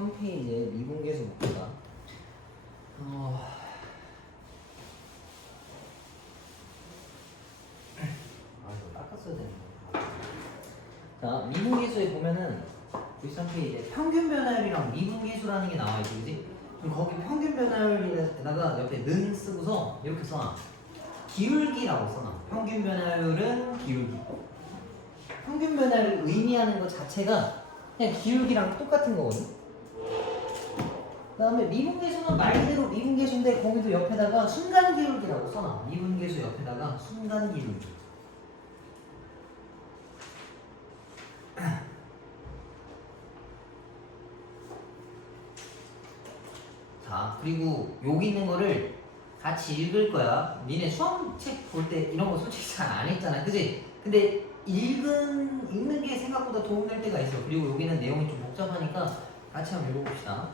93페이지에 미분계수 봅시다. 이거 닦았어야 되는데. 자, 미분계수에 보면은 93페이지에 평균 변화율이랑 미분계수라는 게 나와있지, 그지? 그럼 거기 평균 변화율에다가 옆에 는 쓰고서 이렇게 써놔. 기울기라고 써놔. 평균 변화율은 기울기. 평균 변화율을 의미하는 것 자체가 그냥 기울기랑 똑같은 거거든. 그 다음에 미분계수는 말 그대로 미분계수인데 거기도 옆에다가 순간 기울기라고 써놔. 미분계수 옆에다가 순간 기울기. 자, 그리고 여기 있는 거를 같이 읽을 거야. 니네 수험책 볼 때 이런 거 솔직히 잘 안 했잖아, 그지? 근데 읽는 게 생각보다 도움될 때가 있어. 그리고 여기는 내용이 좀 복잡하니까 같이 한번 읽어봅시다.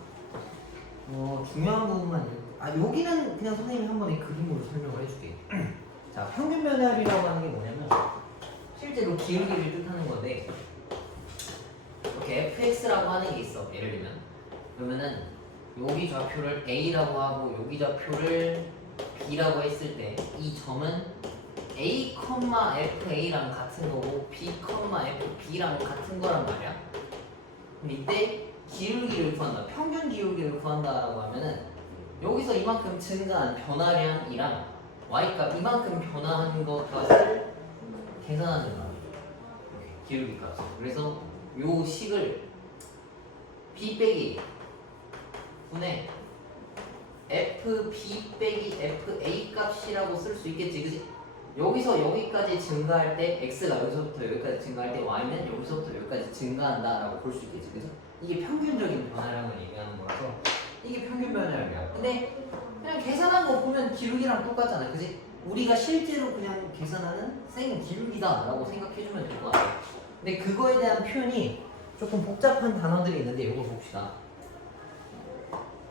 중요한 부분만 여기는 그냥 선생님이 한 번에 그림으로 설명을 해줄게. 자, 평균 변화율이라고 하는 게 뭐냐면 실제로 기울기를 뜻하는 건데 이렇게 fx라고 하는 게 있어. 예를 들면 그러면은 여기 좌표를 a라고 하고 여기 좌표를 b라고 했을 때 이 점은 a, fa랑 같은 거고 b, fb랑 같은 거란 말이야. 그럼 이때 기울기를 구한다. 평균 기울기를 구한다라고 하면은 여기서 이만큼 증가한 변화량이랑 y값 이만큼 변화한 것 값을 계산하는 거야. 기울기 값을. 그래서 요 식을 b 빼기 분의 fb 빼기 fa 값이라고 쓸 수 있겠지, 그지? 여기서 여기까지 증가할 때 x가 여기서부터 여기까지 증가할 때 y는 여기서부터 여기까지 증가한다라고 볼 수 있겠지, 그죠? 이게 평균적인 변화량을 얘기하는 거라서 이게 평균 변화량이야. 근데 그냥 계산한 거 보면 기울기랑 똑같잖아, 그지? 우리가 실제로 그냥 계산하는 생 기울기다라고 생각해주면 될 것 같아. 근데 그거에 대한 표현이 조금 복잡한 단어들이 있는데 이거 봅시다.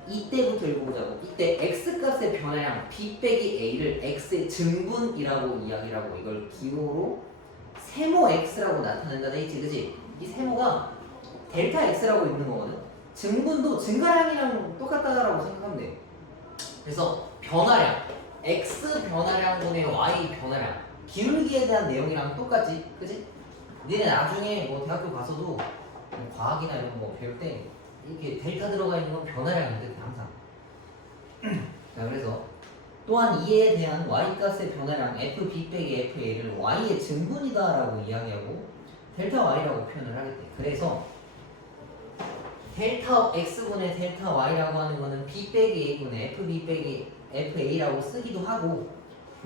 이때부터 읽어보자고. 이때 x값의 변화량 b 빼기 a를 x의 증분이라고 이야기하고 이걸 기호로 세모 x라고 나타낸다 돼 있지, 그지? 이 세모가 델타 x라고 있는 거거든. 증분도 증가량이랑 똑같다라고 생각하면 돼. 그래서 변화량 x 변화량분의 y 변화량 기울기에 대한 내용이랑 똑같지, 그지? 니네 나중에 뭐 대학교 가서도 뭐 과학이나 이런 거 배울 때 이게 델타 들어가 있는 건 변화량인데 항상. 자, 그래서 또한 이에 대한 y값의 변화량 fb 빼기 fa를 y의 증분이다라고 이야기하고 델타 y라고 표현을 하겠대. 그래서 델타 x분의 델타 y라고 하는 거는 b 빼기 a분의 fb 빼기 fa라고 쓰기도 하고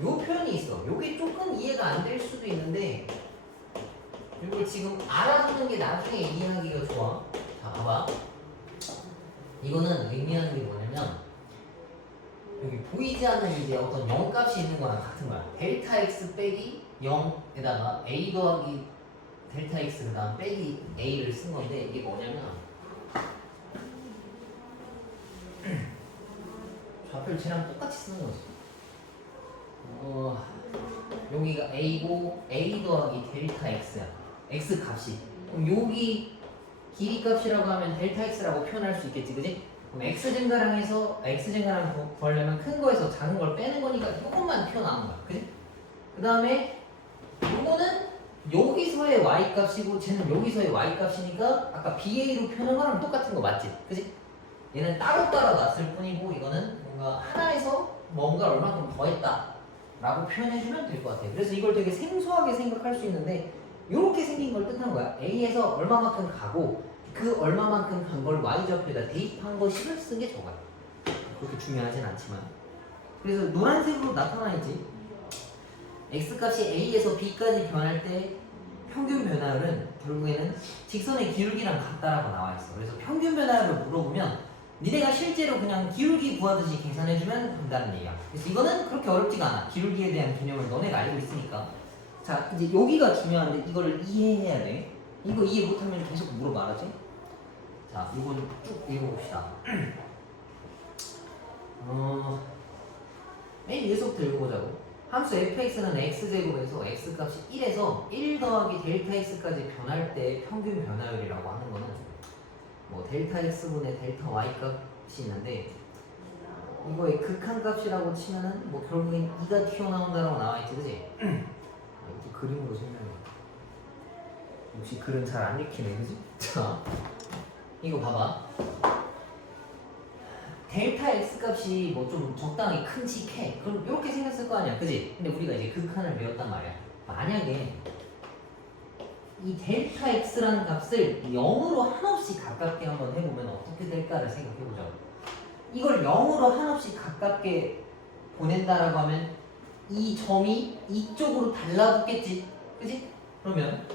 요 표현이 있어. 요게 조금 이해가 안 될 수도 있는데 이걸 지금 알아두는 게 나중에 이해하기가 좋아. 자, 봐봐. 이거는 의미하는 게 뭐냐면 여기 보이지 않는 이제 어떤 0값이 있는 거랑 같은 거야. 델타 x 빼기 0에다가 a 더하기 델타 x 그 다음 빼기 a를 쓴 건데 이게 뭐냐면 좌표를 쟤랑 똑같이 쓰는 거지. 여기가 a고 a 더하기 델타 x야. x 값이. 그럼 여기 길이 값이라고 하면 델타 x라고 표현할 수 있겠지, 그지? 그럼 x 증가량 구하려면 큰 거에서 작은 걸 빼는 거니까 이것만 튀어나오는 거야, 그지? 그 다음에 요거는 여기서의 y 값이고 쟤는 여기서의 y 값이니까 아까 BA로 표현한 거랑 똑같은 거 맞지? 그지? 얘는 따로따로 놨을 뿐이고 이거는 뭔가 하나에서 뭔가 얼마큼 더했다 라고 표현해주면 될 것 같아요. 그래서 이걸 되게 생소하게 생각할 수 있는데 이렇게 생긴 걸 뜻한 거야. A에서 얼마만큼 가고 그 얼마만큼 간 걸 y좌표에다 대입한 거 식을 쓴 게 저거야. 그렇게 중요하진 않지만. 그래서 노란색으로 나타나 있지. x값이 a에서 b까지 변할 때 평균 변화율은 결국에는 직선의 기울기랑 같다라고 나와 있어. 그래서 평균 변화율을 물어보면 니네가 실제로 그냥 기울기 구하듯이 계산해주면 된다는 얘기야. 그래서 이거는 그렇게 어렵지가 않아. 기울기에 대한 개념을 너네가 알고 있으니까. 자, 이제 여기가 중요한데 이걸 이해해야 돼. 이거 이해 못하면 계속 물어봐, 알았지? 자, 이건 쭉 읽어봅시다. 맨 위에서부터 읽어보자고. 함수 fx는 x제곱에서 x값이 1에서 1 더하기 델타 x까지 변할 때 평균 변화율이라고 하는 거는 뭐 델타 x분의 델타 y 값이 있는데 이거의 극한값이라고 치면은 뭐 결국엔 2가 튀어나온다라고 나와있지, 그지? 이것도 그림으로 설명해. 역시 글은 잘 안 읽히네, 그지? 자, 이거 봐봐. 델타 x 값이 뭐 좀 적당히 큰지 캐. 그럼 이렇게 생겼을 거 아니야, 그지? 근데 우리가 이제 극한을 배웠단 말이야. 만약에 이 델타 x라는 값을 0으로 한없이 가깝게 한번 해보면 어떻게 될까를 생각해보자. 이걸 0으로 한없이 가깝게 보낸다라고 하면 이 점이 이쪽으로 달라붙겠지, 그지? 그러면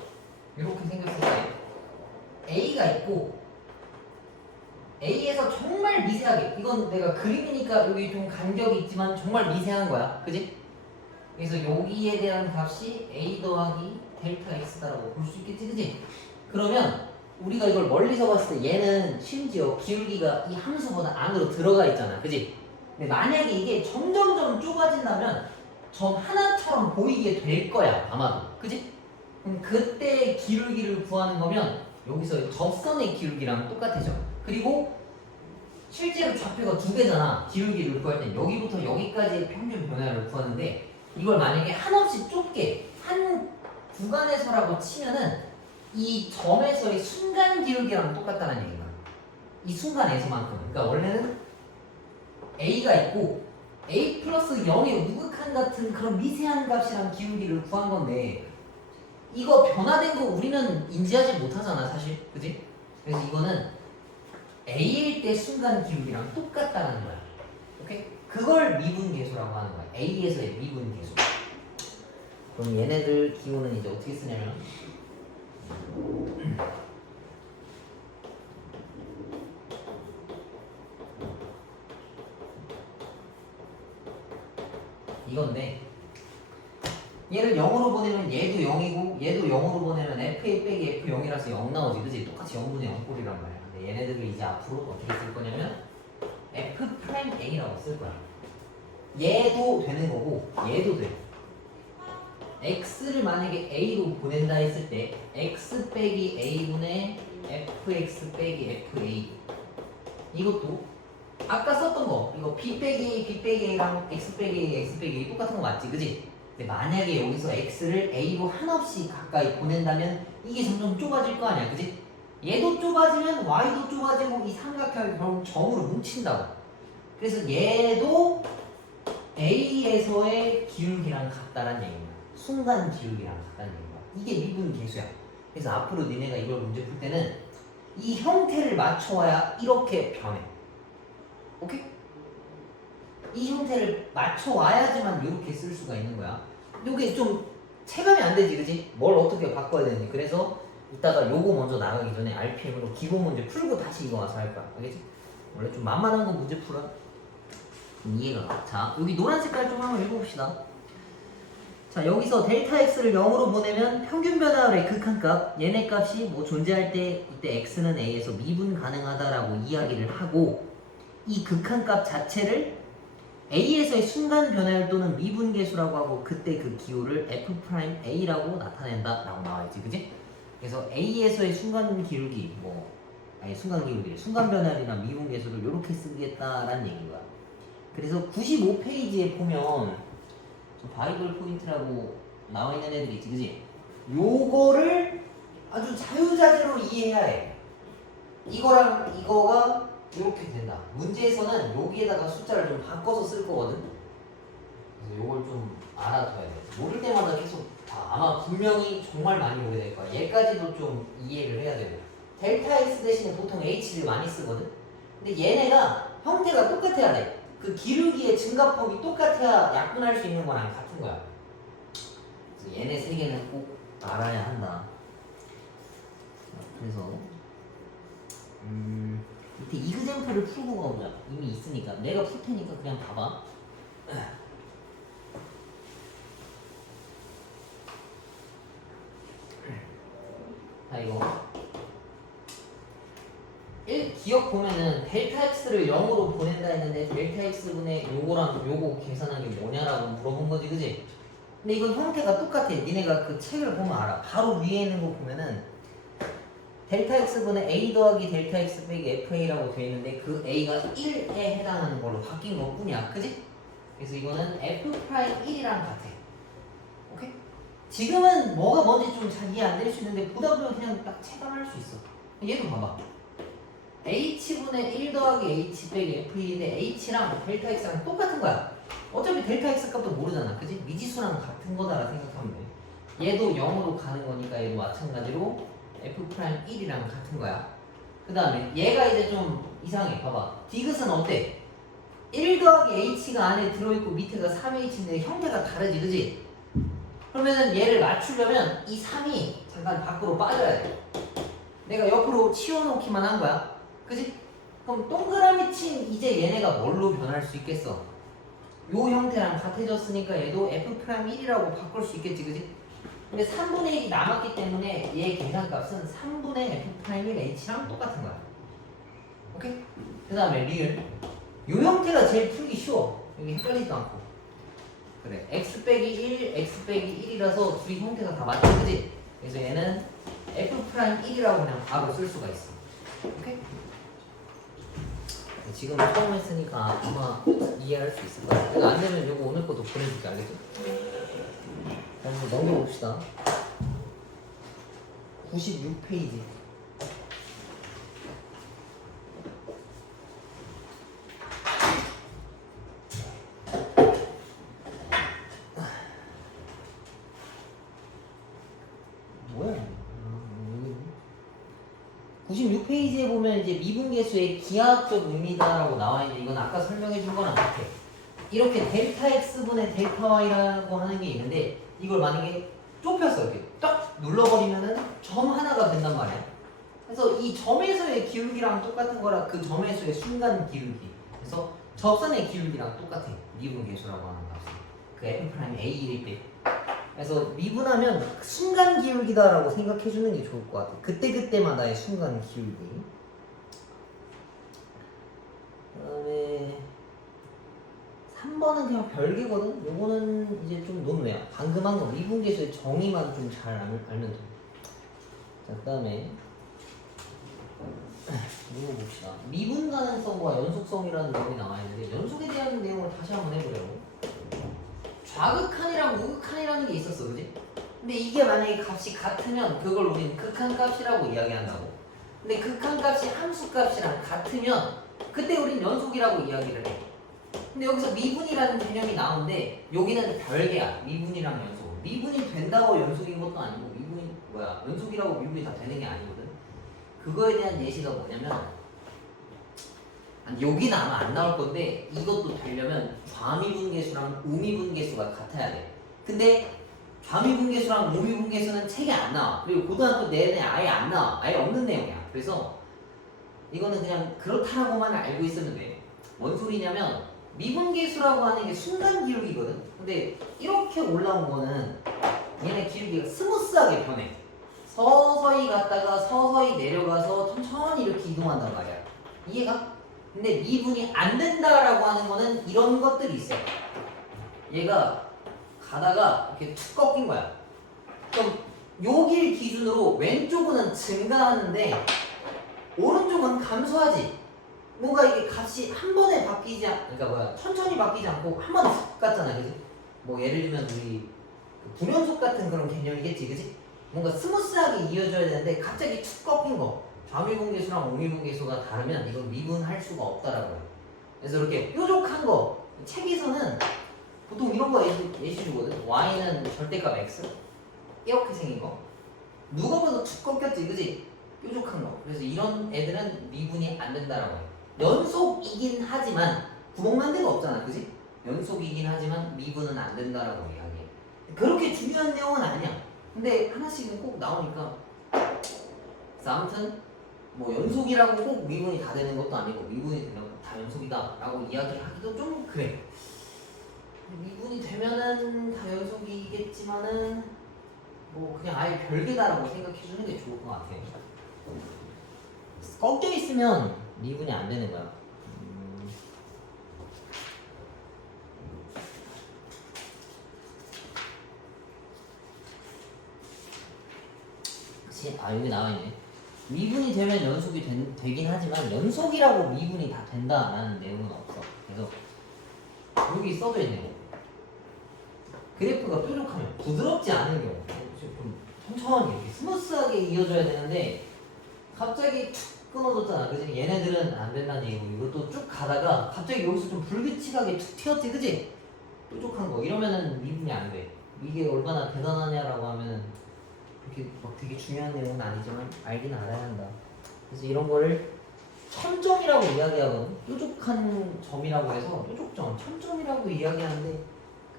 이렇게 생겼을 때 A가 있고 A에서 정말 미세하게, 이건 내가 그림이니까 여기 좀 간격이 있지만 정말 미세한 거야, 그지? 그래서 여기에 대한 값이 A 더하기 델타 X다라고 볼 수 있겠지, 그지? 그러면 우리가 이걸 멀리서 봤을 때 얘는 심지어 기울기가 이 함수보다 안으로 들어가 있잖아, 그지? 근데 만약에 이게 점점점 좁아진다면 점 하나처럼 보이게 될 거야, 아마도, 그지? 그럼 그때 기울기를 구하는 거면 여기서 접선의 기울기랑 똑같아져. 그리고 실제로 좌표가 두 개잖아. 기울기를 구할 땐 여기부터 여기까지의 평균 변화를 구하는데 이걸 만약에 한없이 좁게 한 구간에서라고 치면은 이 점에서의 순간 기울기랑 똑같다는 얘기야. 이 순간에서만큼. 그러니까 원래는 A가 있고 A 플러스 0의 우극한 같은 그런 미세한 값이랑 기울기를 구한 건데 이거 변화된 거 우리는 인지하지 못하잖아, 사실. 그지? 그래서 이거는 A일 때 순간 기울기랑 똑같다는 거야. 오케이? 그걸 미분계수라고 하는 거야. A에서의 미분계수. 그럼 얘네들 기호는 이제 어떻게 쓰냐면 이건데 얘를 0으로 보내면 얘도 0이고 얘도 0으로 보내면 FA 빼기 F0이라서 0 나오지, 그지? 똑같이 0분의 0꼴이란 말이야. 근데 얘네들을 이제 앞으로 어떻게 쓸 거냐면 F'A라고 쓸 거야. 얘도 되는 거고 얘도 돼. X를 만약에 A로 보낸다 했을 때 X 빼기 A분의 FX 빼기 FA, 이것도 아까 썼던 거 이거 B 빼기 B 빼기 A랑 X 빼기 A, X 빼기 A 똑같은 거 맞지, 그지? 근데 만약에 여기서 X를 A로 한없이 가까이 보낸다면 이게 점점 좁아질 거 아니야, 그지? 얘도 좁아지면 Y도 좁아지고 이 삼각형이 결국 점으로 뭉친다고. 그래서 얘도 A에서의 기울기랑 같다란 얘기야. 순간 기울기랑 같다는 얘기야. 이게 미분 계수야. 그래서 앞으로 니네가 이걸 문제 풀 때는 이 형태를 맞춰와야 이렇게 변해. 오케이? 이 형태를 맞춰와야지만 이렇게 쓸 수가 있는 거야. 이게 좀 체감이 안 되지, 그지? 뭘 어떻게 바꿔야 되는지. 그래서 이따가 요거 먼저 나가기 전에 RPM으로 기본 문제 풀고 다시 이거 와서 할 거야. 알겠지? 원래 좀 만만한 거 문제 풀어. 이해가 가. 자, 여기 노란 색깔 좀 한번 읽어봅시다. 자, 여기서 델타 x를 0으로 보내면 평균 변화율의 극한값, 얘네 값이 뭐 존재할 때 이때 x는 a에서 미분 가능하다라고 이야기를 하고 이 극한값 자체를 a에서의 순간 변화율 또는 미분계수라고 하고 그때 그 기호를 f'a라고 나타낸다라고 나와있지, 그지? 그래서 a에서의 순간 기울기, 순간 기울기, 순간 변화율이나 미분계수를 이렇게 쓰겠다라는 얘기인 거야. 그래서 95페이지에 보면 바이블 포인트라고 나와 있는 애들이 있지, 그지? 요거를 아주 자유자재로 이해해야 해. 이거랑 이거가 이렇게 된다. 문제에서는 여기에다가 숫자를 좀 바꿔서 쓸 거거든. 그래서 요걸 좀 알아둬야 돼. 모를 때마다 계속 아마 분명히 정말 많이 오게 될 거야. 얘까지도 좀 이해를 해야 되고. 델타 x 대신에 보통 h를 많이 쓰거든. 근데 얘네가 형태가 똑같아야 돼. 그 기울기의 증가폭이 똑같아야 약분할 수 있는 거랑 같은 거야. 그래서 얘네 세 개는 꼭 알아야 한다. 그래서 밑에 이그젠플을 풀고 가보자. 이미 있으니까 내가 풀 테니까 그냥 봐봐. 자, 이거 1 기억 보면은 델타 x를 0으로 보낸다 했는데 델타 x분의 요거랑 요거 계산한 게 뭐냐라고 물어본 거지, 그지? 근데 이건 형태가 똑같아. 니네가 그 책을 보면 알아. 바로 위에 있는 거 보면은 델타 x분의 a 더하기 델타 x 빼기 fa라고 되어 있는데 그 a가 1에 해당하는 걸로 바뀐 것 뿐이야. 그지? 그래서 이거는 f'1이랑 같아. 오케이? 지금은 뭐가 뭔지 좀 잘 이해 안 될 수 있는데 보다 보면 그냥 딱 체감할 수 있어. 얘도 봐봐. h분의 1 더하기 h 빼기 f인데 h랑 델타 x랑 똑같은 거야. 어차피 델타 x 값도 모르잖아. 그지? 미지수랑 같은 거다라 생각하면 돼. 얘도 0으로 가는 거니까 얘도 마찬가지로 f'1이랑 같은 거야. 그 다음에 얘가 이제 좀 이상해. 봐봐. 디귿은 어때? 1 더하기 h가 안에 들어있고 밑에가 3h인데 형태가 다르지. 그지? 그러면은 얘를 맞추려면 이 3이 잠깐 밖으로 빠져야 돼. 내가 옆으로 치워놓기만 한 거야. 그지? 그럼 동그라미 친 이제 얘네가 뭘로 변할 수 있겠어? 요 형태랑 같아졌으니까 얘도 f'1이라고 바꿀 수 있겠지. 그지? 근데 3분의 1이 남았기 때문에 얘 계산값은 3분의 f'1 h랑 똑같은 거야. 오케이? 그 다음에 리을 요 형태가 제일 풀기 쉬워. 여기 헷갈리지도 않고. 그래, x 빼기 1, x 빼기 1이라서 둘이 형태가 다 맞지, 그지? 그래서 얘는 f'1이라고 그냥 바로 쓸 수가 있어. 오케이? 지금 처음 했으니까 아마 이해할 수 있을 거야. 이거 안 되면 이거 오늘 것도 보내줄게, 알겠죠? 자, 한번 넘겨봅시다. 96페이지. 뭐야? 96페이지에 보면 이제 미분계수의 기하학적 의미다라고 나와 있는데 이건 아까 설명해 준 거랑 같아. 이렇게 델타 x분의 델타 y라고 하는 게 있는데 이걸 만약에 좁혀서 이렇게 딱 눌러버리면은 점 하나가 된단 말이야. 그래서 이 점에서의 기울기랑 똑같은 거라 그 점에서의 순간 기울기. 그래서 접선의 기울기랑 똑같아. 미분계수라고 하는 값은. 그 f'(a1일 때. 그래서 미분하면 순간 기울기다라고 생각해 주는 게 좋을 것 같아. 그때그때마다의 순간 기울기. 그다음에 3번은 그냥 별개거든. 요거는 이제 좀 논외야. 방금 한 거 미분계수의 정의만 좀 잘 알면 돼. 자, 그다음에 이거 봅시다. 미분 가능성과 연속성이라는 내용이 나와 있는데 연속에 대한 내용을 다시 한번 해보려고. 좌극한이랑 우극한이라는 게 있었어, 그지? 근데 이게 만약에 값이 같으면 그걸 우리는 극한값이라고 이야기한다고. 근데 극한값이 함수값이랑 같으면 그때 우린 연속이라고 이야기를 해. 근데 여기서 미분이라는 개념이 나오는데 여기는 별개야. 미분이랑 연속. 미분이 된다고 연속인 것도 아니고 미분이 연속이라고 미분이 다 되는 게 아니거든. 그거에 대한 예시가 뭐냐면 여기는 아마 안 나올 건데 이것도 되려면 좌미분계수랑 우미분계수가 같아야 돼. 근데 좌미분계수랑 우미분계수는 책에 안 나와. 그리고 고등학교 내내 아예 안 나와. 아예 없는 내용이야. 그래서 이거는 그냥 그렇다라고만 알고 있으면 돼. 뭔 소리냐면 미분계수라고 하는 게 순간 기울기거든. 근데 이렇게 올라온 거는 얘네 기울기가 스무스하게 변해. 서서히 갔다가 서서히 내려가서 천천히 이렇게 이동한단 말이야. 이해가? 근데 미분이 안 된다라고 하는 거는 이런 것들이 있어. 얘가 가다가 이렇게 툭 꺾인 거야. 그럼 여길 기준으로 왼쪽은 증가하는데 오른쪽은 감소하지. 뭔가 이게 값이 한 번에 바뀌지 천천히 바뀌지 않고 한 번에 훅 갔잖아, 그지? 뭐 예를 들면 우리 불연속 같은 그런 개념이겠지, 그지? 뭔가 스무스하게 이어져야 되는데 갑자기 툭 꺾인 거. 좌미분계수랑 우미분계수가 다르면 이건 미분할 수가 없다라고요. 그래서 이렇게 뾰족한 거 책에서는 보통 이런 거 예시 주거든. y는 절대값 x 이렇게 생긴 거. 누가 봐도 툭 꺾였지, 그지? 뾰족한 거. 그래서 이런 애들은 미분이 안 된다라고 해요. 연속이긴 하지만 구멍 난 데가 없잖아, 그지? 연속이긴 하지만 미분은 안 된다라고 이야기해. 그렇게 중요한 내용은 아니야. 근데 하나씩은 꼭 나오니까. 그래서 아무튼 뭐 연속이라고 꼭 미분이 다 되는 것도 아니고 미분이 되면 다 연속이다 라고 이야기를 하기도 좀 그래. 미분이 되면은 다 연속이겠지만은 뭐 그냥 아예 별개다라고 생각해 주는 게 좋을 것 같아요. 꺾여 있으면 미분이 안 되는 거야. 여기 나와 있네. 미분이 되면 연속이 되긴 하지만 연속이라고 미분이 다 된다라는 내용은 없어. 그래서 여기 써져 있네요. 그래프가 뾰족하면 부드럽지 않은 경우 좀 천천히 이렇게 스무스하게 이어져야 되는데 갑자기 툭 끊어졌잖아, 그지? 얘네들은 안 된다는 얘기고 이것도 쭉 가다가 갑자기 여기서 좀 불규칙하게 툭 튀었지, 그지? 뾰족한 거 이러면은 미분이 안 돼. 이게 얼마나 대단하냐라고 하면은 그렇게 막 되게 중요한 내용은 아니지만 알긴 알아야 한다. 그래서 이런 거를 첨점이라고 이야기하거든. 뾰족한 점이라고 해서 뾰족점, 첨점이라고 이야기하는데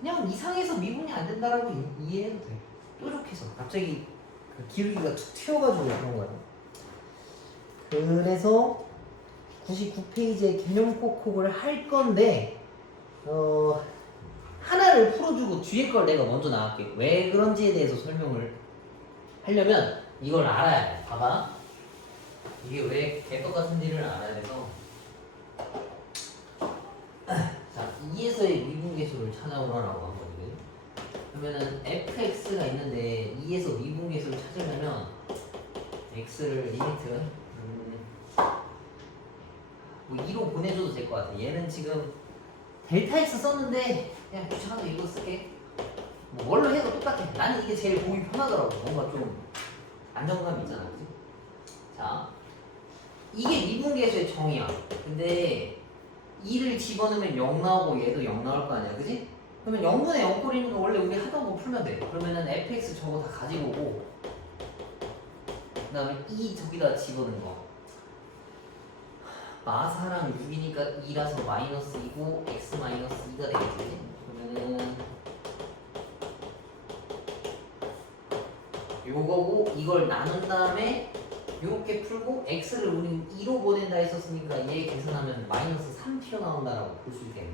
그냥 이상해서 미분이 안 된다라고 이해해도 돼. 뾰족해서 갑자기 그 기울기가 툭 튀어가지고 그런 거야. 그래서 99페이지에 김용콕콕을 할 건데 하나를 풀어주고 뒤에 걸 내가 먼저 나갈게. 왜 그런지에 대해서 설명을 하려면 이걸 알아야 돼. 봐봐. 이게 왜 개떡 같은 일을 알아야 돼서 자, 2에서의 미분계수를 찾아오라고 한 거거든. 그러면은 fx가 있는데 2에서 미분계수를 찾으려면 x를 리미트 뭐 2로 보내줘도 될 것 같아. 얘는 지금 델타 x 썼는데 그냥 귀찮아서 이거 쓸게. 뭐 뭘로 해도 똑같아. 나는 이게 제일 보기 편하더라고. 뭔가 좀 안정감이 있잖아, 그치? 자, 이게 미분계수의 정의야. 근데 2를 집어넣으면 0 나오고 얘도 0 나올 거 아니야, 그치? 그러면 0분의 0꼴이는 거 원래 우리 하던 거 풀면 돼. 그러면은 fx 저거 다 가지고 오고 그 다음에 2 저기다 집어넣은 거 마사랑 6이니까 2라서 마이너스 2고 x 마이너스 2가 되겠지. 그러면은 요거고 이걸 나눈 다음에 요렇게 풀고 x를 우린 2로 보낸다 했었으니까 얘 계산하면 마이너스 3 튀어나온다라고 볼 수 있겠네.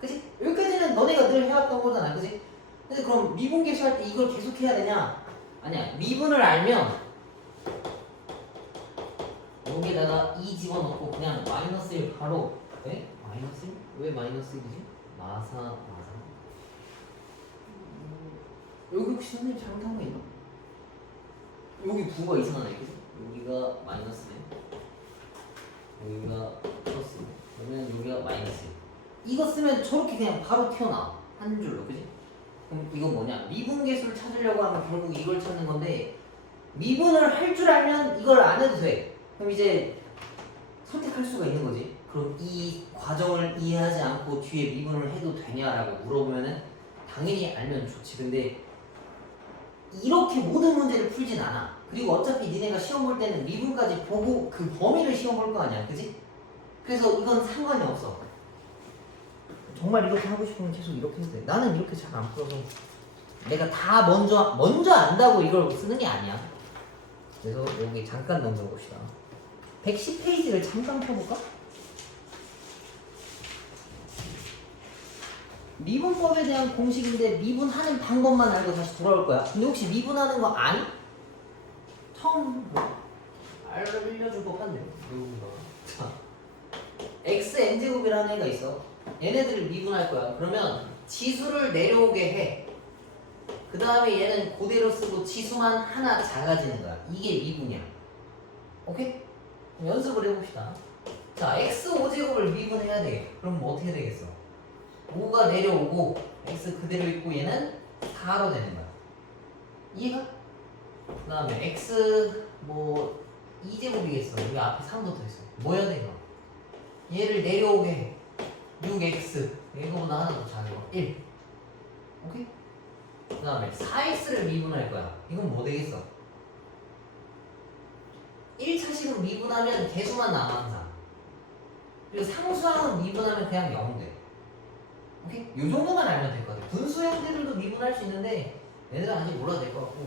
그치? 여기까지는 너네가 늘 해왔던 거잖아, 그치? 근데 그럼 미분계수 할 때 이걸 계속 해야 되냐? 아니야. 미분을 알면 여기다가 2 집어넣고 그냥 마이너스 1 바로 왜? 마이너스 1? 왜 마이너스 1이지? 마사 여기 혹시 선생님 잘못한 거 있나? 여기 부가 이상하네, 그치? 여기가 마이너스네 여기가 플러스 그러면 여기가 마이너스 이거 쓰면 저렇게 그냥 바로 튀어나와 한 줄로, 그치? 그럼 이건 뭐냐? 미분계수를 찾으려고 하면 결국 이걸 찾는 건데 미분을 할 줄 알면 이걸 안 해도 돼. 그럼 이제 선택할 수가 있는 거지. 그럼 이 과정을 이해하지 않고 뒤에 미분을 해도 되냐라고 물어보면은 당연히 알면 좋지. 근데 이렇게 모든 문제를 풀진 않아. 그리고 어차피 니네가 시험 볼 때는 미분까지 보고 그 범위를 시험 볼 거 아니야, 그지? 그래서 이건 상관이 없어. 정말 이렇게 하고 싶으면 계속 이렇게 해도 돼. 나는 이렇게 잘 안 풀어서 내가 다 먼저 안다고 이걸 쓰는 게 아니야. 그래서 여기 잠깐 넘겨봅시다. 110페이지를 잠깐 펴볼까? 미분법에 대한 공식인데 미분하는 방법만 알고 다시 돌아올 거야. 근데 혹시 미분하는 거 아니? 처음 알려줄 법한데 여기가 자 xn제곱이라는 애가 있어. 얘네들을 미분할 거야. 그러면 지수를 내려오게 해. 그 다음에 얘는 그대로 쓰고 지수만 하나 작아지는 거야. 이게 미분이야. 오케이? 그럼 연습을 해봅시다. 자, x5제곱을 미분해야 돼. 그럼 뭐 어떻게 되겠어? 5가 내려오고 x 그대로 있고 얘는 4로 되는 거야. 이해가? 그 다음에 x 뭐 2제곱이겠어. 여기 앞에 3도 더 있어. 뭐 해야 돼, 그럼? 얘를 내려오게 해. 6x 이거보다 하나 더 작은 거 1. 오케이? 그 다음에 4x를 미분할 거야. 이건 뭐 되겠어? 1차식으로 미분하면 개수만 남아 항상. 그리고 상수항은 미분하면 그냥 0 돼. 오케이? 요 정도만 알면 될 것 같아. 분수 형태들도 미분할 수 있는데 얘들은 아직 몰라도 될 것 같고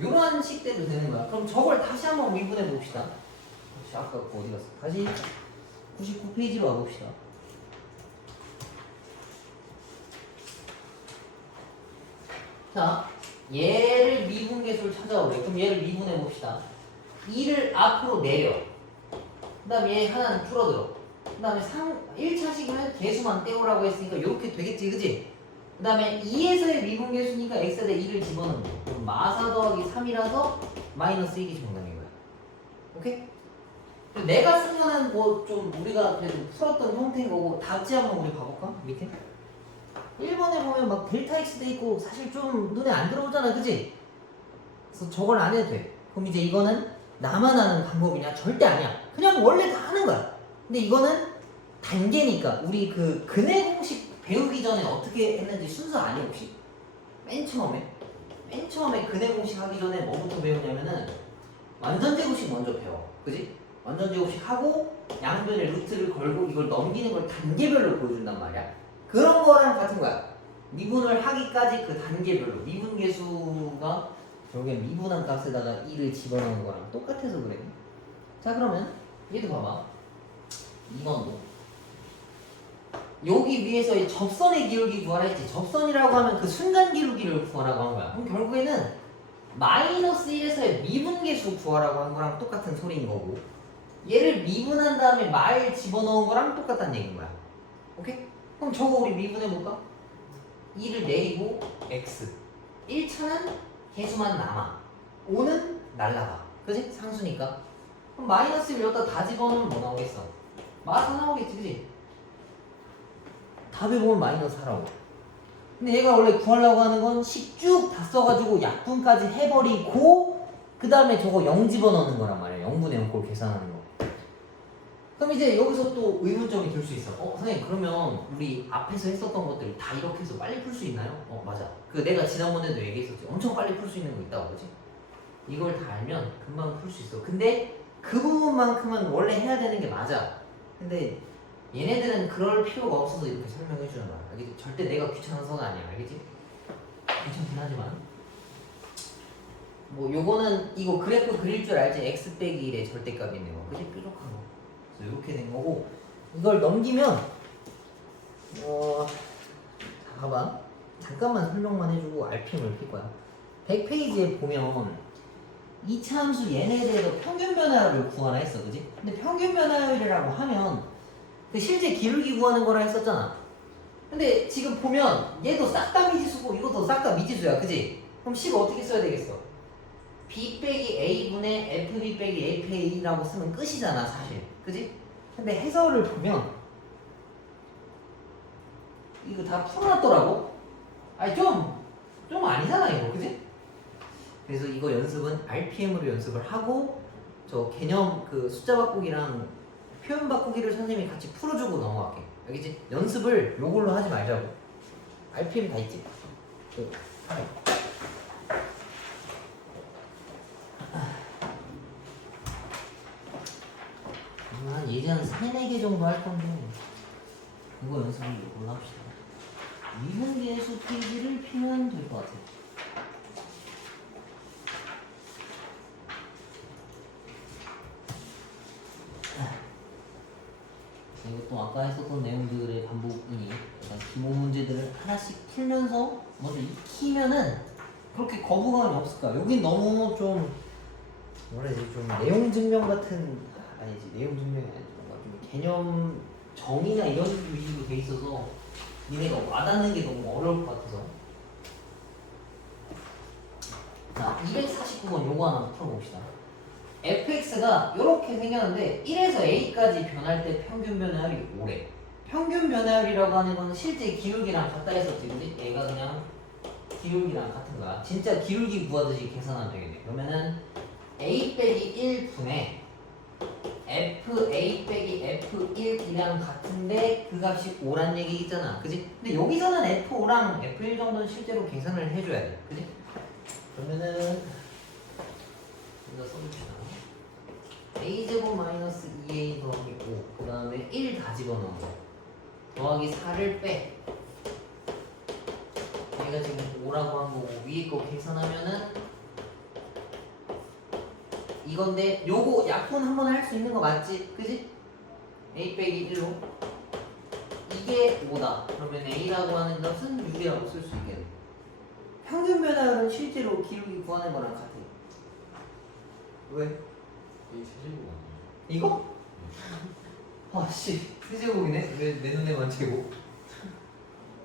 요런 식대로 되는 거야. 그럼 저걸 다시 한번 미분해 봅시다. 혹시 아까 그거 어디 갔어? 다시 99페이지로 와봅시다. 자, 얘를 미분계수를 찾아오래. 그럼 얘를 미분해 봅시다. 2를 앞으로 내려. 그 다음에 얘 하나는 줄어들어. 그 다음에 1차식이면 개수만 떼오라고 했으니까 이렇게 되겠지, 그지? 그 다음에 2에서의 미분계수니까 x에다 2를 집어넣는 거. 그럼 마사 더하기 3이라서 마이너스 1이 정답인 거야. 오케이? 내가 쓴 거는 뭐 좀 우리가 그래도 풀었던 형태인 거고 답지 한번 우리 봐볼까? 밑에 1번에 보면 막 델타 x 돼 있고 사실 좀 눈에 안 들어오잖아, 그치? 그래서 저걸 안 해도 돼. 그럼 이제 이거는 나만 하는 방법이냐? 절대 아니야. 그냥 원래 다 하는 거야. 근데 이거는 단계니까 우리 그 근해 공식 배우기 전에 어떻게 했는지 순서 아니야 혹시? 맨 처음에 근해 공식 하기 전에 뭐부터 배우냐면은 완전제곱식 먼저 배워. 그지? 완전제곱식 하고 양변에 루트를 걸고 이걸 넘기는 걸 단계별로 보여준단 말이야. 그런 거랑 같은 거야. 미분을 하기까지 그 단계별로. 미분계수가 결국엔 미분한 값에다가 2를 집어넣은 거랑 똑같아서 그래. 자, 그러면 얘도 봐봐. 2번도 여기 위에서 이 접선의 기울기 구하라 했지. 접선이라고 하면 그 순간 기울기를 구하라고 한 거야. 그럼 결국에는 마이너스 1에서의 미분계수 구하라고 한 거랑 똑같은 소리인 거고, 얘를 미분한 다음에 마일 집어넣은 거랑 똑같다는 얘기인 거야. 오케이? 그럼 저거 우리 미분해볼까? 2를 내리고 x 1차는 계수만 남아, 5는 날라가. 그지? 상수니까. 그럼 마이너스 1 여기다 다 집어넣으면 뭐 나오겠어? 마사 나오겠지, 그지? 답에 보면 마이너스 4라고. 근데 얘가 원래 구하려고 하는 건 식 쭉 다 써가지고 약분까지 해버리고 그 다음에 저거 0 집어넣는 거란 말이야. 0분의 0꼴 계산하는 거. 그럼 이제 여기서 또 의문점이 들 수 있어. 선생님, 그러면 우리 앞에서 했었던 것들 다 이렇게 해서 빨리 풀 수 있나요? 맞아. 그 내가 지난번에도 얘기했었지. 엄청 빨리 풀 수 있는 거 있다고, 그지? 이걸 다 알면 금방 풀 수 있어. 근데 그 부분만큼은 원래 해야 되는 게 맞아. 근데 얘네들은 그럴 필요가 없어서 이렇게 설명해 주는 거야. 알겠지? 절대 내가 귀찮아서가 아니야. 알겠지? 귀찮긴 하지만 뭐 요거는 이거 그래프 그릴 줄 알지? x 빼기 1의 절대값이 있는 거. 그지? 뾰족한 거. 그래서 이렇게 된 거고, 이걸 넘기면 자, 봐봐. 잠깐만 설명만 해주고 RPM을 필 거야. 100페이지에 보면 2차 함수 얘네에 대해서 평균 변화율을 구하나 했어. 그지? 근데 평균 변화율이라고 하면 그 실제 기울기 구하는 거라 했었잖아. 근데 지금 보면 얘도 싹 다 미지수고 이것도 싹 다 미지수야. 그지? 그럼 식을 어떻게 써야 되겠어? b 빼기 a분의 fb 빼기 a라고 쓰면 끝이잖아 사실. 그지? 근데 해설을 보면 이거 다 풀어놨더라고. 아니 좀 아니잖아 이거. 그지? 그래서 이거 연습은 RPM으로 연습을 하고 저 개념 그 숫자 바꾸기랑 표현 바꾸기를 선생님이 같이 풀어주고 넘어갈게. 알겠지? 연습을 요걸로 하지 말자고. RPM 다 있지? 한 예제 한 3, 4개 정도 할 건데 그거 연습을 요걸로 합시다. 미분계수 페이지를 피면 될 것 같아. 이것도 아까 했었던 내용들의 반복이니 약간 기본 문제들을 하나씩 풀면서 먼저 익히면은 그렇게 거부감이 없을 거야. 여긴 너무 좀 뭐라 해야지, 좀 내용 증명 같은, 아니지, 내용 증명이 아니지, 뭔가 좀 개념 정의나 이런 위주로 돼 있어서 니네가 와닿는 게 너무 어려울 것 같아서. 자, 249번 요거 하나 풀어봅시다. fx가 이렇게 생겼는데 1에서 a까지 변할 때 평균 변화율이 5래. 평균 변화율이라고 하는 건 실제 기울기랑 같다 했었지, 그지? 얘가 그냥 기울기랑 같은 거야. 진짜 기울기 구하듯이 계산하면 되겠네. 그러면은 a 빼기 1분의 fa 빼기 f1이랑 같은데 그 값이 5란 얘기잖아, 그지? 근데 여기서는 f5랑 f1 정도는 실제로 계산을 해줘야 돼, 그지? 그러면은 이거 써봅시다. a제곱 마이너스 2a 더하기 5, 그 다음에 1 다 집어넣은 거 더하기 4를 빼. 얘가 지금 5라고 한 거고 위에 거 계산하면은 이건데, 요거 약분 한번 할 수 있는 거 맞지? 그지? a 빼기 1로 이게 5다. 그러면 a라고 하는 것은 6이라고 쓸 수 있겠네. 평균 변화율은 실제로 기울기 구하는 거랑 같아. 왜? 이 세제곱 아니에요? 이거? 아씨, 세제곱이네? 왜 내 눈에만 제곱?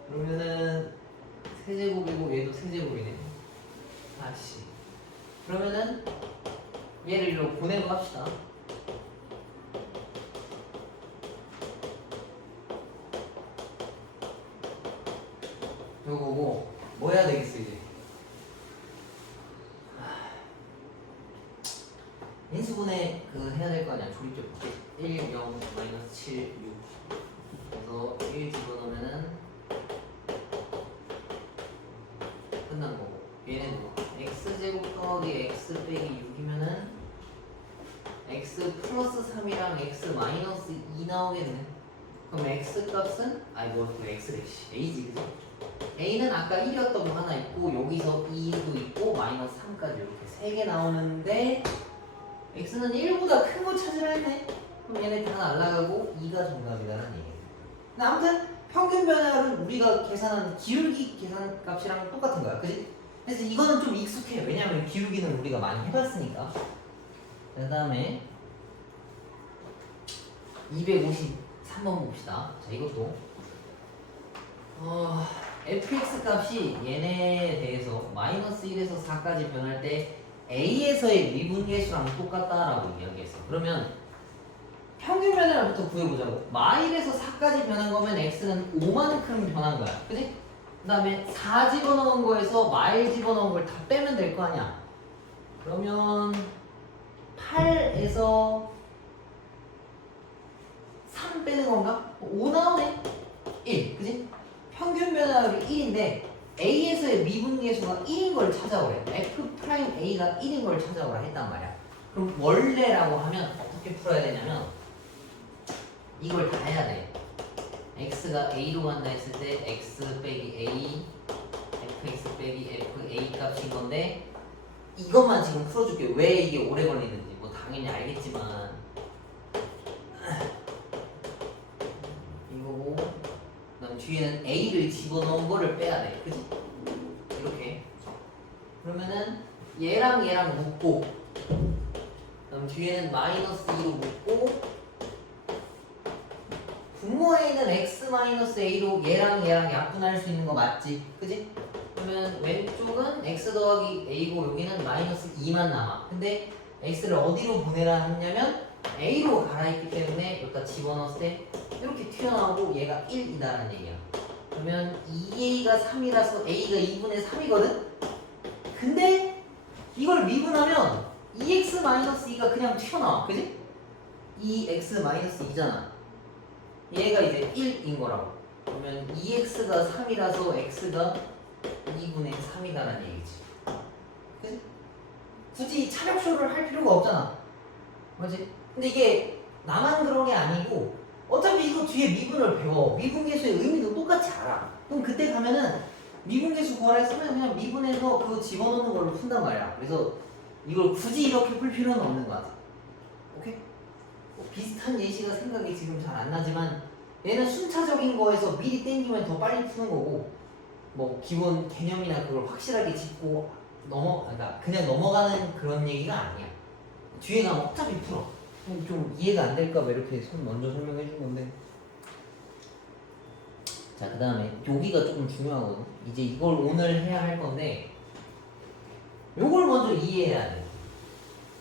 그러면은 세제곱이고 얘도 세제곱이네. 아씨. 그러면은 얘를 이리로 보내고 합시다. 요거고 뭐 해야 되겠어 이제? 인수분해 그 해야 될 거 아니야. 조립적 1, 0, 마이너스 7, 6 그래서 1 집어넣으면은 끝난 거고 얘는 뭐 x제곱 더하기 x 빼기 6이면은 x 플러스 3이랑 x 마이너스 2 나오게 되네. 그럼 x 값은 그 x래 a지 그죠? a는 아까 1이었던 거 하나 있고 여기서 2도 있고 마이너스 3까지 이렇게 3개 나오는데 x는 1보다 큰 거 찾으라 했네. 그럼 얘네 다 날라가고 2가 정답이라는 얘기예요. 근데 아무튼 평균 변화율은 우리가 계산한 기울기 계산 값이랑 똑같은 거야. 그지? 그래서 이거는 좀 익숙해. 왜냐면 기울기는 우리가 많이 해봤으니까. 그 다음에 253번 봅시다. 자, 이것도 fx 값이 얘네에 대해서 마이너스 1에서 4까지 변할 때 a에서의 미분계수랑 똑같다라고 이야기했어. 그러면 평균 변화율부터 구해보자고. 마일에서 4까지 변한 거면 x는 5만큼 변한 거야. 그지? 그 다음에 4 집어넣은 거에서 마일 집어넣은 걸 다 빼면 될 거 아니야. 그러면 8에서 3 빼는 건가? 5 나오네? 1. 그지? 평균 변화율이 1인데 a에서의 미분계수가 1인 걸 찾아오래. f'a가 1인 걸 찾아오라 했단 말이야. 그럼 원래라고 하면 어떻게 풀어야 되냐면 이걸 다 해야 돼. x가 a로 간다 했을 때 x 빼기 a fx 빼기 fa 값인 건데 이것만 지금 풀어줄게. 왜 이게 오래 걸리는지 뭐 당연히 알겠지만 이거고 그다음 뒤에는 a를 집어넣은 거를 빼야 돼. 그치? 이렇게 그러면은 얘랑 얘랑 묶고 그다음 뒤에는 마이너스 2로 묶고 분모 a는 x 마이너스 a로 얘랑 얘랑 약분할 수 있는 거 맞지? 그지? 그러면 왼쪽은 x 더하기 a고 여기는 마이너스 2만 남아. 근데 x를 어디로 보내라 했냐면 a로 갈아있기 때문에 여기다 집어넣었을 때 이렇게 튀어나오고 얘가 1이다라는 얘기야. 그러면 2a가 3이라서 a가 2분의 3이거든? 근데 이걸 미분하면 2x-2가 그냥 튀어나와. 그지? 2x-2잖아. 얘가 이제 1인 거라고. 그러면 2x가 3이라서 x가 2분의 3이다라는 얘기지. 그지? 굳이 차력쇼를 할 필요가 없잖아. 맞지? 근데 이게 나만 그런 게 아니고 어차피 이거 뒤에 미분을 배워. 미분계수의 의미도 똑같이 알아. 그럼 그때 가면은 미분계수 구하라 했으면 그냥 미분해서 그거 집어넣는 걸로 푼단 말이야. 그래서 이걸 굳이 이렇게 풀 필요는 없는 것 같아. 오케이? 뭐 비슷한 예시가 생각이 지금 잘 안 나지만 얘는 순차적인 거에서 미리 땡기면 더 빨리 푸는 거고 뭐 기본 개념이나 그걸 확실하게 짚고 그러니까 그냥 넘어가는 그런 얘기가 아니야. 뒤에 가면 어차피 풀어. 좀 이해가 안 될까 봐 이렇게 먼저 설명해 준 건데. 자, 그 다음에 여기가 조금 중요하거든. 이제 이걸 오늘 해야 할 건데 요걸 먼저 이해해야 돼.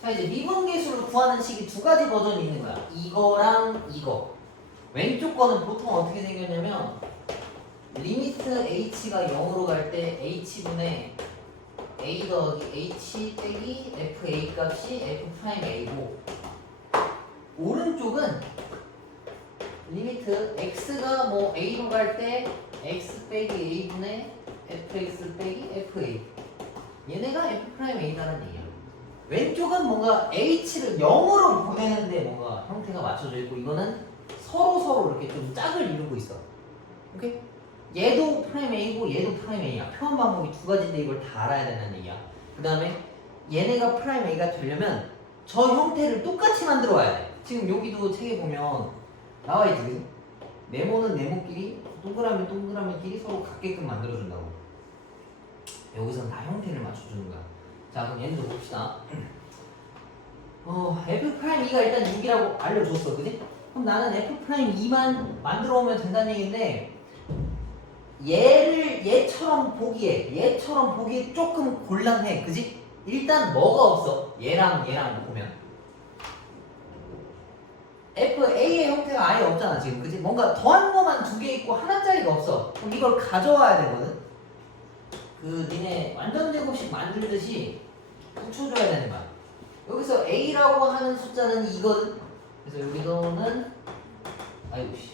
자, 이제 미분계수를 구하는 식이 두 가지 버전이 있는 거야. 이거랑 이거. 왼쪽 거는 보통 어떻게 생겼냐면 리미트 h가 0으로 갈 때 h분의 a 더하기 h 빼기 fa 값이 f'a고 오른쪽은 리미트 x가 뭐 a로 갈 때 x 빼기 a분의 fx 빼기 fa 얘네가 f'a라는 얘기야. 왼쪽은 뭔가 h를 0으로 보내는데 뭔가 형태가 맞춰져 있고 이거는 서로 이렇게 좀 짝을 이루고 있어. 오케이? 얘도 프라임 A고 얘도 프라임 A야. 표현 방법이 두 가지인데 이걸 다 알아야 된다는 얘기야. 그 다음에 얘네가 프라임 A가 되려면 저 형태를 똑같이 만들어 와야 돼. 지금 여기도 책에 보면 나와 있지, 그지? 네모는 네모끼리, 동그라미 동그라미끼리 서로 같게끔 만들어준다고. 여기선 다 형태를 맞춰주는 거야. 자, 그럼 얘네도 봅시다. F'E가 일단 6이라고 알려줬어, 그지? 그럼 나는 F'E만 만들어 오면 된다는 얘기인데 얘처럼 보기에 조금 곤란해, 그지? 일단 뭐가 없어? 얘랑 보면 FA의 형태가 아예 없잖아 지금 그치? 뭔가 더한 거만 두 개 있고 하나짜리가 없어. 그럼 이걸 가져와야 되거든. 그 니네 완전 제곱식 만들듯이 붙여줘야 되는 거야. 여기서 A라고 하는 숫자는 이거든. 그래서 여기서는 아이고 씨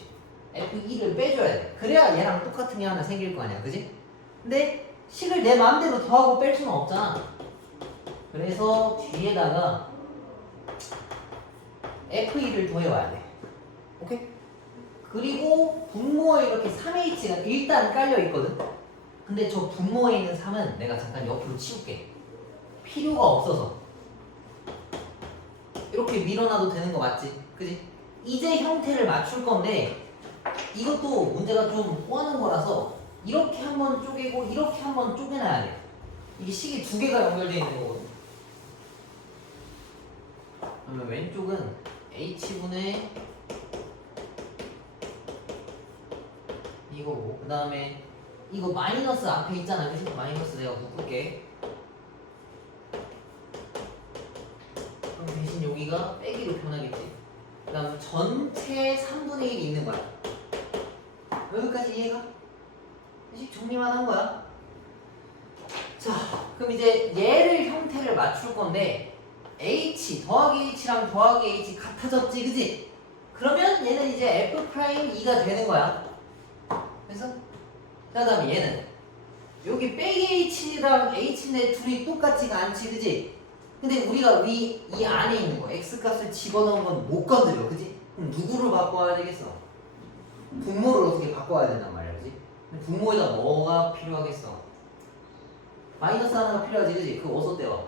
F2를 빼줘야 돼. 그래야 얘랑 똑같은 게 하나 생길 거 아니야 그지? 근데 식을 내 마음대로 더하고 뺄 수는 없잖아. 그래서 뒤에다가 F2를 더해와야 돼. 오케이? 그리고 분모에 이렇게 3H가 일단 깔려있거든? 근데 저 분모에 있는 3은 내가 잠깐 옆으로 치울게. 필요가 없어서. 이렇게 밀어놔도 되는 거 맞지? 그지? 이제 형태를 맞출 건데 이것도 문제가 좀 꼬하는 거라서 이렇게 한번 쪼개고 이렇게 한번 쪼개놔야 돼. 이게 식이 두 개가 연결되어 있는 거거든. 그러면 왼쪽은 H분의 이거고 그 다음에 이거 마이너스 앞에 있잖아 그치? 마이너스 내가 묶을게. 그럼 대신 여기가 빼기로 변하겠지. 그 다음 전체 3분의 1이 있는 거야. 여기까지 이해가? 식 정리만 한 거야. 자 그럼 이제 얘를 형태를 맞출 건데 H 더하기 H랑 더하기 H 같아졌지 그치? 그러면 얘는 이제 F'2가 되는 거야. 그래서 자 다음에 얘는 여기 빼기 H랑 H인데 둘이 똑같지가 않지 그치? 근데 우리가 이 안에 있는 거 X값을 집어넣은 건 못 건드려 그치? 그럼 누구를 바꿔야 되겠어? 분모를 어떻게 바꿔야 된단 말이야 그치? 분모에다 뭐가 필요하겠어? 마이너스 하나가 필요하지 그치? 그거 어디서 떼와?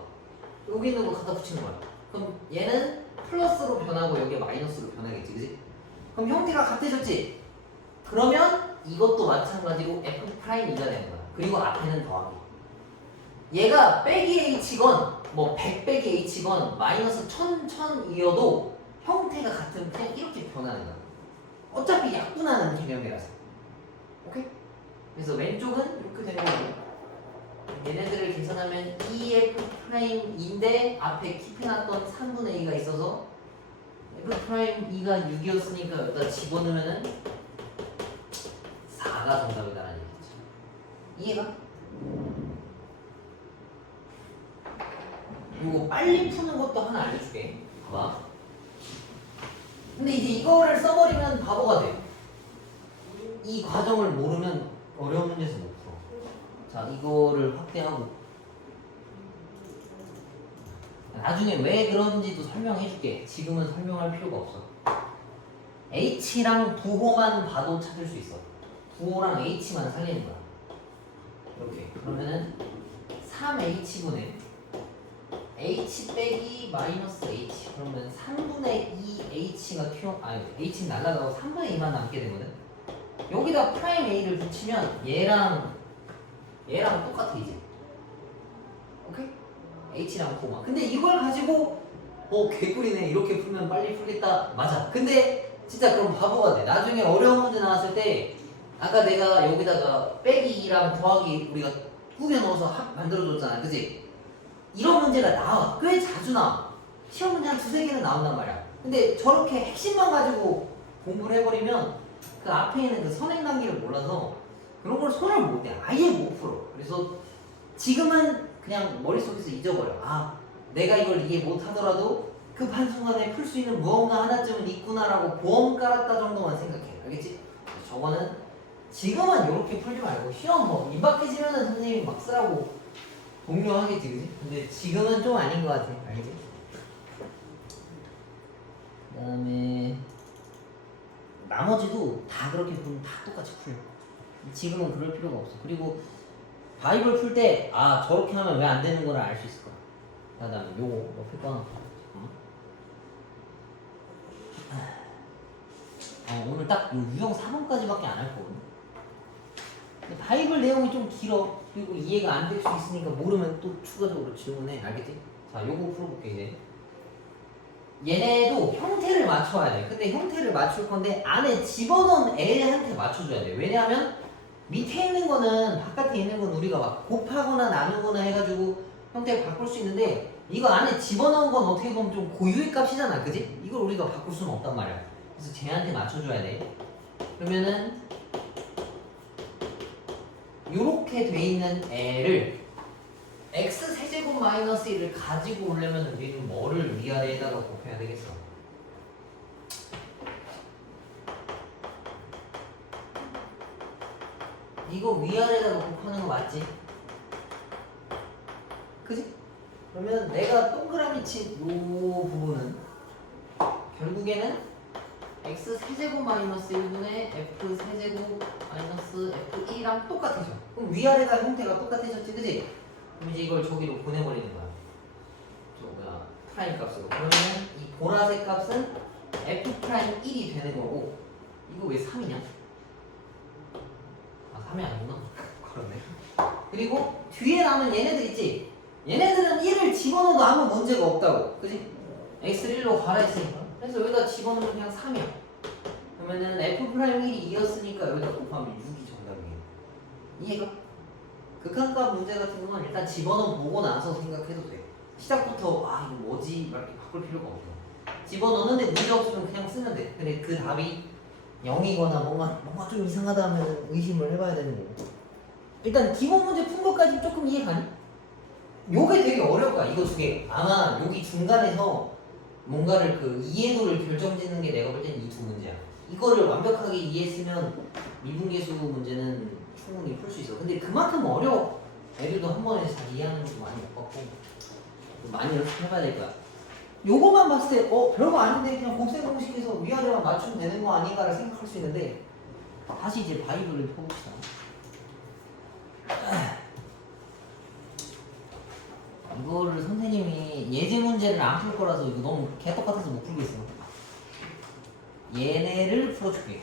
여기 있는 거 갖다 붙이는 거야. 그럼 얘는 플러스로 변하고 여기가 마이너스로 변하겠지 그치? 그럼 형태가 같아졌지? 그러면 이것도 마찬가지로 F'E가 되는 거야. 그리고 앞에는 더하기. 얘가 빼기 H건 뭐 100 빼기 H건 마이너스 1000이어도 형태가 같으면 그냥 이렇게 변하는 거야. 어차피 약분하는 개념이라서. 오케이? 그래서 왼쪽은 이렇게 되는 거고 얘네들을 계산하면 EF'인데 앞에 킵해놨던 3분의 2가 있어서 F'E가 6이었으니까 여기다 집어넣으면은 4가 정답이다라는 얘기죠. 이해가? 이거 빨리 푸는 것도 하나 알려줄게. 봐봐. 근데 이제 이거를 써버리면 바보가 돼. 이 과정을 모르면 어려운 문제에서 못 풀어. 자, 이거를 확대하고 나중에 왜 그런지도 설명해줄게. 지금은 설명할 필요가 없어. H랑 부호만 봐도 찾을 수 있어. 부호랑 H만 살리는 거야. 이렇게. 그러면은 3H분의 H 빼기 마이너스 H. 그러면 3분의 2H가 H는 날라가고 3분의 2만 남게 되거든. 여기다 프라임 A를 붙이면 얘랑 똑같아 이제. 오케이? H랑 부호만. 근데 이걸 가지고 개꿀이네. 이렇게 풀면 빨리 풀겠다. 맞아. 근데 진짜 그럼 바보가 돼. 나중에 어려운 문제 나왔을 때 아까 내가 여기다가 빼기랑 더하기 우리가 꾸겨 넣어서 합 만들어줬잖아. 그치? 이런 문제가 나와. 꽤 자주 나와. 시험 문제 한 두세 개는 나온단 말이야. 근데 저렇게 핵심만 가지고 공부를 해버리면 그 앞에 있는 그 선행 단계를 몰라서 그런 걸 손을 못 대. 아예 못 풀어. 그래서 지금은 그냥 머릿속에서 잊어버려. 내가 이걸 이해 못 하더라도 그 한순간에 풀 수 있는 무언가 하나쯤은 있구나라고 보험 깔았다 정도만 생각해. 알겠지? 저거는 지금은 이렇게 풀지 말고 시험 뭐 임박해지면은 선생님이 막 쓰라고 독려하겠지, 그지? 근데 지금은 좀 아닌 것 같아. 알겠지? 그 다음에 나머지도 다 그렇게 보면 다 똑같이 풀려. 지금은 그럴 필요가 없어. 그리고 바이블 풀 때 저렇게 하면 왜 안 되는 거를 알 수 있을 거야. 그 다음에 요거 옆에 거 오늘 딱 유형 4번까지밖에 안 할 거거든. 근데 바이블 내용이 좀 길어. 그리고 이해가 안 될 수 있으니까 모르면 또 추가적으로 질문해. 알겠지? 자, 요거 풀어볼게 이제. 얘네도 형태를 맞춰야 돼. 근데 형태를 맞출 건데 안에 집어넣은 애한테 맞춰줘야 돼. 왜냐하면 밑에 있는 거는 바깥에 있는 건 우리가 막 곱하거나 나누거나 해가지고 형태 바꿀 수 있는데 이거 안에 집어넣은 건 어떻게 보면 좀 고유의 값이잖아, 그지? 이걸 우리가 바꿀 수는 없단 말이야. 그래서 쟤한테 맞춰줘야 돼. 그러면은 요렇게 돼 있는 애를 x 세제곱 마이너스 1을 가지고 오려면 우리는 뭐를 위아래에다가 곱해야 되겠어? 이거 위아래에다가 곱하는 거 맞지? 그지? 그러면 내가 동그라미 친 요 부분은 결국에는 x 세제곱 마이너스 1분의 f 세제곱 마이너스 f1이랑 똑같아져. 그럼 위아래가 형태가 똑같아졌지, 그지? 그럼 이제 이걸 저기로 보내버리는 거야. 저 뭐야 프라임 값으로. 그러면 이 보라색 값은 f 프라임 1이 되는 거고, 이거 왜 3이냐? 아 3이 아니구나. 그렇네. 그리고 뒤에 남은 얘네들 있지? 얘네들은 1을 집어넣어도 아무 문제가 없다고, 그지? x를 1로 가라 했으니까. 그래서 여기다 집어넣으면 그냥 3이야. 그러면은 f 프라임 1이 2였으니까 여기다 곱하면 6이 정답이에요. 이해가? 극한값 문제 같은 건 일단 집어넣어 보고 나서 생각해도 돼. 시작부터 아 이거 뭐지? 막 이렇게 바꿀 필요가 없어. 집어넣는데 문제 없으면 그냥 쓰면 돼. 근데 그 답이 0이거나 뭔가 좀 이상하다 하면 의심을 해봐야 되는 거고. 일단 기본 문제 푼 것까지 조금 이해가니? 요게 되게 어려울 거야. 이거 두 개. 아마 여기 중간에서 뭔가를 그 이해도를 결정짓는 게 내가 볼 때는 이 두 문제야. 이거를 완벽하게 이해했으면 미분계수 문제는 충분히 풀 수 있어. 근데 그만큼 어려워. 애들도 한 번에 잘 이해하는 것도 많이 못 봤고 많이 연습해봐야 될 거야. 요거만 봤을 때 별거 아닌데 그냥 곱셈 공식에서 위아래만 맞추면 되는 거 아닌가를 생각할 수 있는데 다시 이제 바이블을 펴봅시다. 이거를 선생님이 예제 문제를 안 풀 거라서 이거 너무 개떡같아서 못 풀겠어. 얘네를 풀어줄게.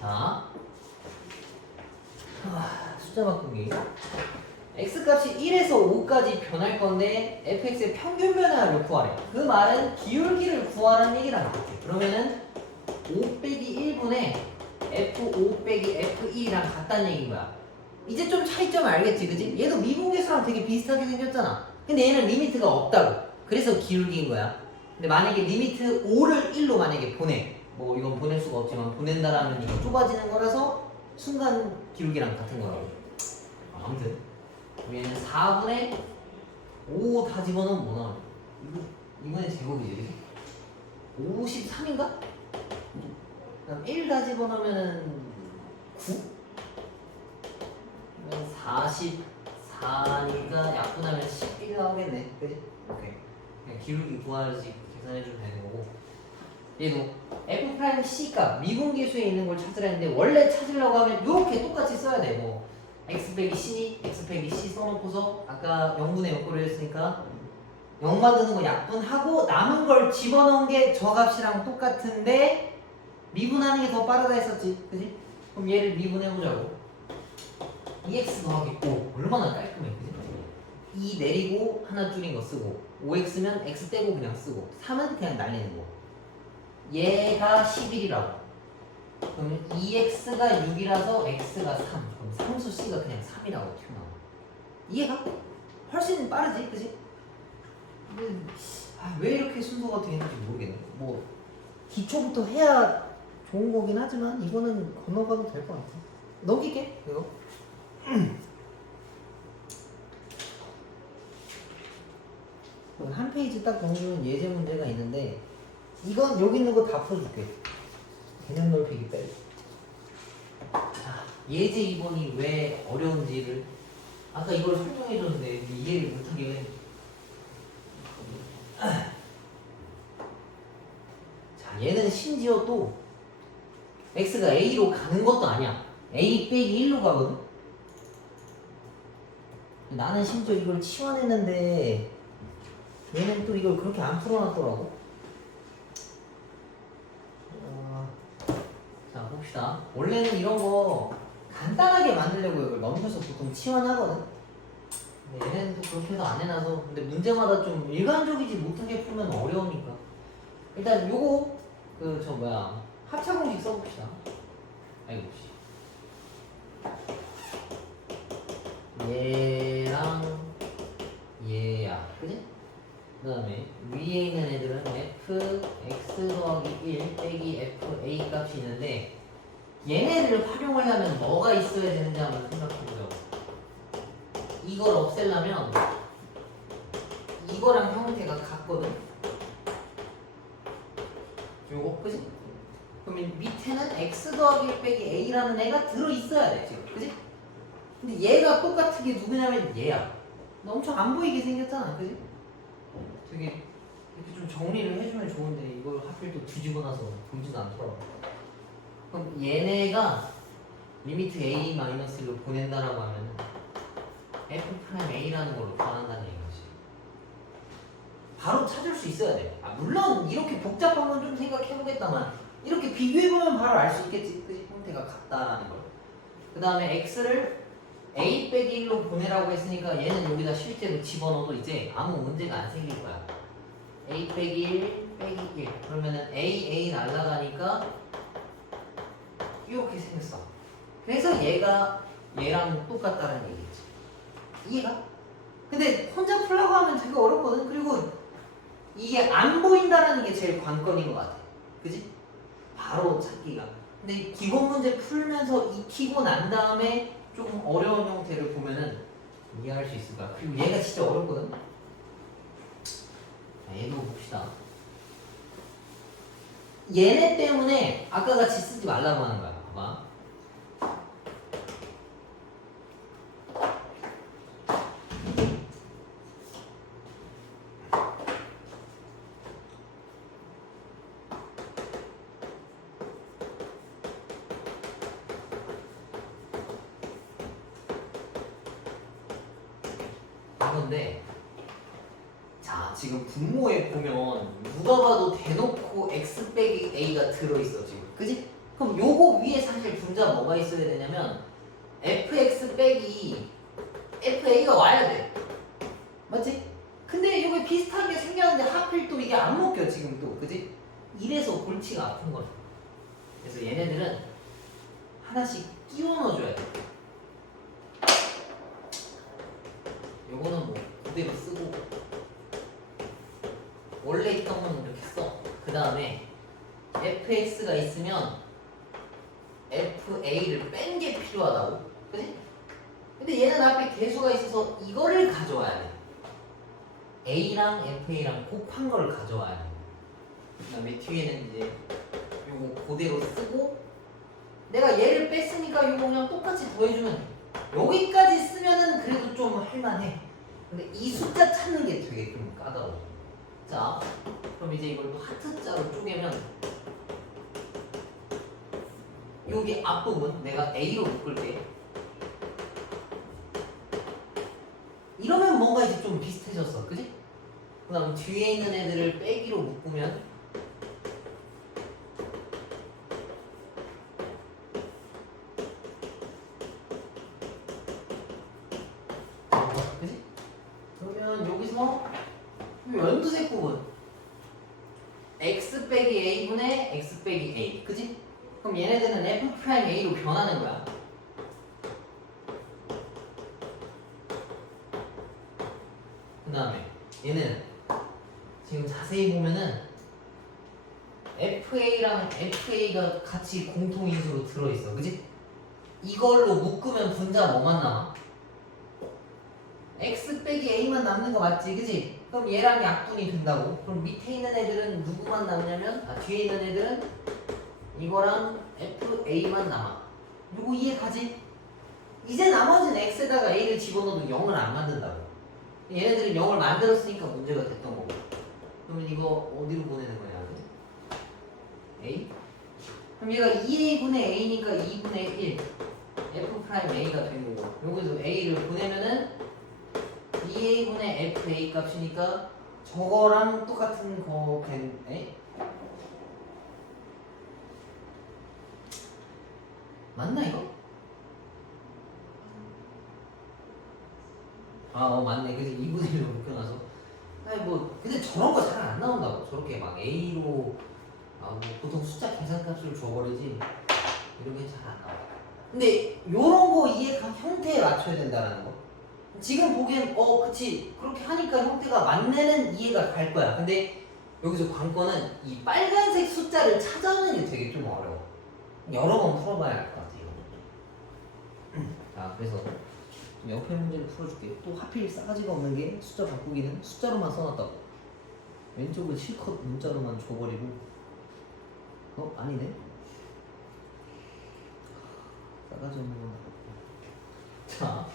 자, 숫자 바꾸기. x값이 1에서 5까지 변할 건데 fx의 평균 변화를 구하래. 그 말은 기울기를 구하라는 얘기라는 거지. 그러면은 5 빼기 1분의 f5 빼기 f1이랑 같다는 얘기인 거야. 이제 좀 차이점을 알겠지, 그지? 얘도 미분계수랑 되게 비슷하게 생겼잖아. 근데 얘는 리미트가 없다고. 그래서 기울기인 거야. 근데 만약에 리미트 5를 1로 만약에 보내. 뭐 이건 보낼 수가 없지만 보낸다라면 이거 좁아지는 거라서 순간 기울기랑 같은 거라고. 아무튼 얘는 4분의 5 다 집어넣으면 뭐 나와? 이번에 제곱이지, 그지? 53인가? 그럼 1 다 집어넣으면 9? 44니까 약분하면 11 나오겠네, 그지? 오케이. 그냥 기울기 구하지 계산해주면 되는 거고. 얘도 f'(c) 값 미분계수에 있는 걸 찾으라 했는데 원래 찾으려고 하면 이렇게 똑같이 써야 돼. 뭐 x 빼기 c, x 빼기 c 써놓고서 아까 0분의 6으로 했으니까 0 만드는 거 약분하고 남은 걸 집어넣은 게 저 값이랑 똑같은데 미분하는 게 더 빠르다 했었지, 그지? 그럼 얘를 미분해보자고. 2x 더하기 5 얼마나 깔끔해, 그지? 2 내리고 하나 줄인 거 쓰고 5x면 x 떼고 그냥 쓰고 3은 그냥 날리는 거. 얘가 11이라고. 그러면 2x가 6이라서 x가 3. 그럼 상수 c가 그냥 3이라고 튀어나와. 이해가? 훨씬 빠르지, 그지? 근데 왜 이렇게 순서가 되는지 모르겠네. 뭐 기초부터 해야 좋은 거긴 하지만 이거는 건너가도 될 것 같아. 넘길게 이거. 한 페이지 딱 넘기면 예제 문제가 있는데 이건 여기 있는 거 다 풀어줄게. 개념 넓히기 빼고. 예제 2번이 왜 어려운지를 아까 이걸 설명해줬는데 이해를 못하게. 자, 얘는 심지어 또 x가 a로 가는 것도 아니야. a 빼기 1로 가거든. 나는 심지어 이걸 치환했는데 얘는 또 이걸 그렇게 안 풀어놨더라고. 자, 봅시다. 원래는 이런 거 간단하게 만들려고 이걸 넘겨서 보통 치환하거든. 근데 얘네는 또 그렇게 해서 안 해놔서. 근데 문제마다 좀 일반적이지 못하게 풀면 어려우니까 일단 요거 합차 공식 써봅시다. 아이고 씨. 얘랑 얘야, 그지? 그 다음에 위에 있는 애들은 fx 더하기 1 빼기 fa 값이 있는데 얘네를 활용하려면 뭐가 있어야 되는지 한번 생각해보자고. 이걸 없애려면 이거랑 형태가 같거든? 요거, 그지? 그러면 밑에는 x 더하기 1 빼기 a라는 애가 들어있어야 돼, 지금, 그지? 근데 얘가 똑같은 게 누구냐면 얘야. 너 엄청 안 보이게 생겼잖아, 그지? 되게 이렇게 좀 정리를 해주면 좋은데 이걸 하필 또 뒤지고 나서 보이지도 않더라고. 그럼 얘네가 리미트 a-를 보낸다라고 하면 f'a라는 걸로 변한다는 얘기지. 바로 찾을 수 있어야 돼. 물론 이렇게 복잡한 건 좀 생각해보겠다만 이렇게 비교해보면 바로 알 수 있겠지. 그지? 형태가 같다라는 걸. 그 다음에 x를 a 빼기 1로 보내라고 했으니까 얘는 여기다 실제로 집어넣어도 이제 아무 문제가 안 생길 거야. a 빼기 1 빼기 1 그러면은 a 날라가니까 이렇게 생겼어. 그래서 얘가 얘랑 똑같다는 얘기지. 이해가? 근데 혼자 풀라고 하면 되게 어렵거든. 그리고 이게 안 보인다라는 게 제일 관건인 것 같아. 그지? 바로 찾기가. 근데 기본 문제 풀면서 익히고 난 다음에 조금 어려운 형태를 보면은 이해할 수 있을 거야. 그리고 얘가 진짜 어렵거든. 자, 얘도 봅시다. 얘네 때문에 아까 같이 쓰지 말라고 하는 거야. 봐봐. 이건데, 자, 지금 분모에 보면 누가 봐도 대놓고 x 빼기 a가 들어있어 지금, 그지? 그럼 요거 위에 사실 분자 뭐가 있어야 되냐면 fx 빼기 fa가 와야 돼, 맞지? 근데 이게 비슷한 게 생겼는데 하필 또 이게 안 먹혀 지금 또, 그지? 이래서 골치가 아픈 거야. 그래서 얘네들은 하나씩 끼워 넣어줘야 돼. 요거는 뭐 그대로 쓰고 원래 있던 거는 이렇게 써. 그 다음에 fx가 있으면 fa를 뺀 게 필요하다고, 그지? 근데 얘는 앞에 개수가 있어서 이거를 가져와야 돼. a랑 fa랑 곱한 걸 가져와야 돼. 그 다음에 뒤에는 이제 요거 그대로 쓰고 내가 얘를 뺐으니까 요거 그냥 똑같이 더해주면 돼. 여기까지 쓰면은 그래도 좀 할만해. 근데 이 숫자 찾는 게 되게 좀 까다로워. 자, 그럼 이제 이걸 또 하트자로 쪼개면 여기 앞부분 내가 A로 묶을게. 이러면 뭔가 이제 좀 비슷해졌어, 그지? 그 다음 뒤에 있는 애들을 빼기로 묶으면 그지? 그러면 여기서 연두색 부분 x 빼기 a분의 x 빼기 a, 그지? 그럼 얘네들은 f'a로 변하는 거야. 그 다음에 얘는 지금 자세히 보면은 fa랑 fa가 같이 공통인수로 들어있어, 그지? 이걸로 묶으면 분자 뭐만 남아? x 빼기 a만 남는 거 맞지, 그지? 그럼 얘랑 약분이 된다고. 그럼 밑에 있는 애들은 누구만 남냐면 뒤에 있는 애들은 이거랑 fa만 남아. 요거 이해 가지? 이제 나머지는 x에다가 a를 집어넣어도 0을 안 만든다고. 얘네들은 0을 만들었으니까 문제가 됐던 거고. 그러면 이거 어디로 보내는 거냐? a? 그럼 얘가 2a분의 a니까 2분의 1 f'a가 된 거고, 여기서 a를 보내면은 2a분의 fa 값이니까 저거랑 똑같은 거겠네? 맞나 이거? 맞네. 그래서 2분의 1로 묶여놔서. 아니 뭐 근데 저런 거 잘 안 나온다고. 저렇게 막 a로 뭐 보통 숫자 계산값을 줘버리지 이런 게 잘 안 나와. 근데 요런 거 이해가 형태에 맞춰야 된다는 거. 지금 보기엔 그치 그렇게 하니까 형태가 맞네는 이해가 갈 거야. 근데 여기서 관건은 이 빨간색 숫자를 찾아내는 게 되게 좀 어려워. 여러 번 풀어봐야 할 것 같아 이거. 자 그래서 좀 옆에 문제를 풀어줄게. 또 하필 싸가지가 없는 게 숫자 바꾸기는 숫자로만 써놨다고. 왼쪽은 실컷 문자로만 줘버리고 아니네. 싸가지 없는 건. 자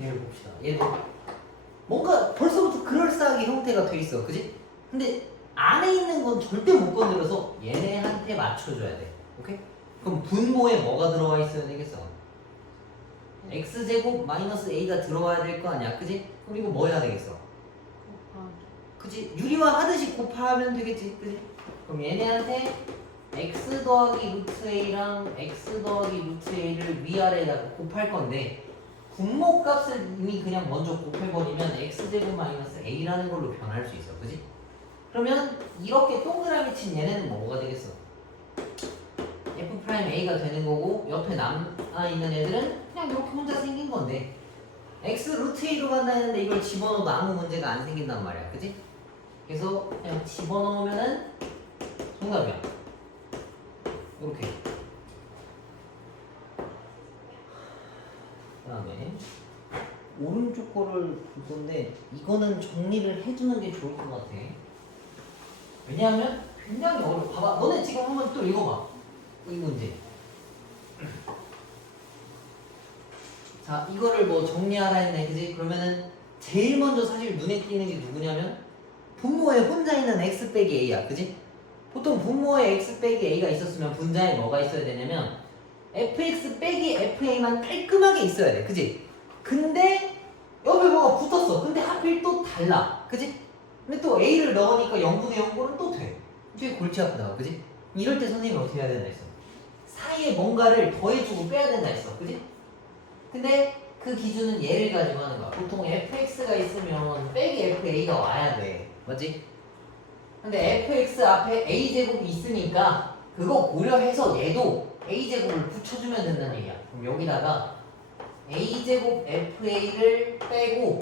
얘를 봅시다. 얘도 뭔가 벌써부터 그럴싸하게 형태가 돼 있어, 그지? 근데 안에 있는 건 절대 못 건드려서 얘네한테 맞춰줘야 돼. 오케이? 그럼 분모에 뭐가 들어와 있어야 되겠어? x제곱 마이너스 a가 들어와야 될 거 아니야, 그지? 그럼 이거 뭐 해야 되겠어? 그지? 유리화 하듯이 곱하면 되겠지, 그지? 그럼 얘네한테 x 더하기 루트 a랑 x 더하기 루트 a를 위아래에다가 곱할 건데 분모 값을 이미 그냥 먼저 곱해버리면 x제곱 마이너스 a라는 걸로 변할 수 있어, 그지? 그러면 이렇게 동그라미 친 얘네는 뭐가 되겠어? f'a가 되는 거고 옆에 남아있는 애들은 그냥 이렇게 혼자 생긴 건데 x 루트 a로 간다는데 이걸 집어넣어도 아무 문제가 안 생긴단 말이야, 그지? 그래서 그냥 집어넣으면은 정답이야. 이렇게. 그 다음에 오른쪽 거를 볼 건데 이거는 정리를 해주는 게 좋을 것 같아. 왜냐하면 굉장히 어려워. 봐봐, 너네 지금 한번 또 읽어봐 이 문제. 자 이거를 뭐 정리하라 했네, 그지? 그러면은 제일 먼저 사실 눈에 띄는 게 누구냐면 분모에 혼자 있는 x 빼기 a야, 그지? 보통 분모에 x 빼기 a가 있었으면 분자에 뭐가 있어야 되냐면 fx 빼기 fa만 깔끔하게 있어야 돼, 그지? 근데 옆에 뭐가 붙었어. 근데 하필 또 달라, 그지? 근데 또 a를 넣으니까 0분의 0꼴은 또 돼. 되게 골치 아프다, 그지? 이럴 때 선생님이 어떻게 해야 된다 했어? 사이에 뭔가를 더해주고 빼야 된다 했어, 그지? 근데 그 기준은 얘를 가지고 하는 거야. 보통 fx가 있으면 빼기 fa가 와야 돼, 맞지? 근데 fx 앞에 a제곱이 있으니까 그거 고려해서 얘도 a제곱을 붙여주면 된다는 얘기야. 그럼 여기다가 a제곱 fa를 빼고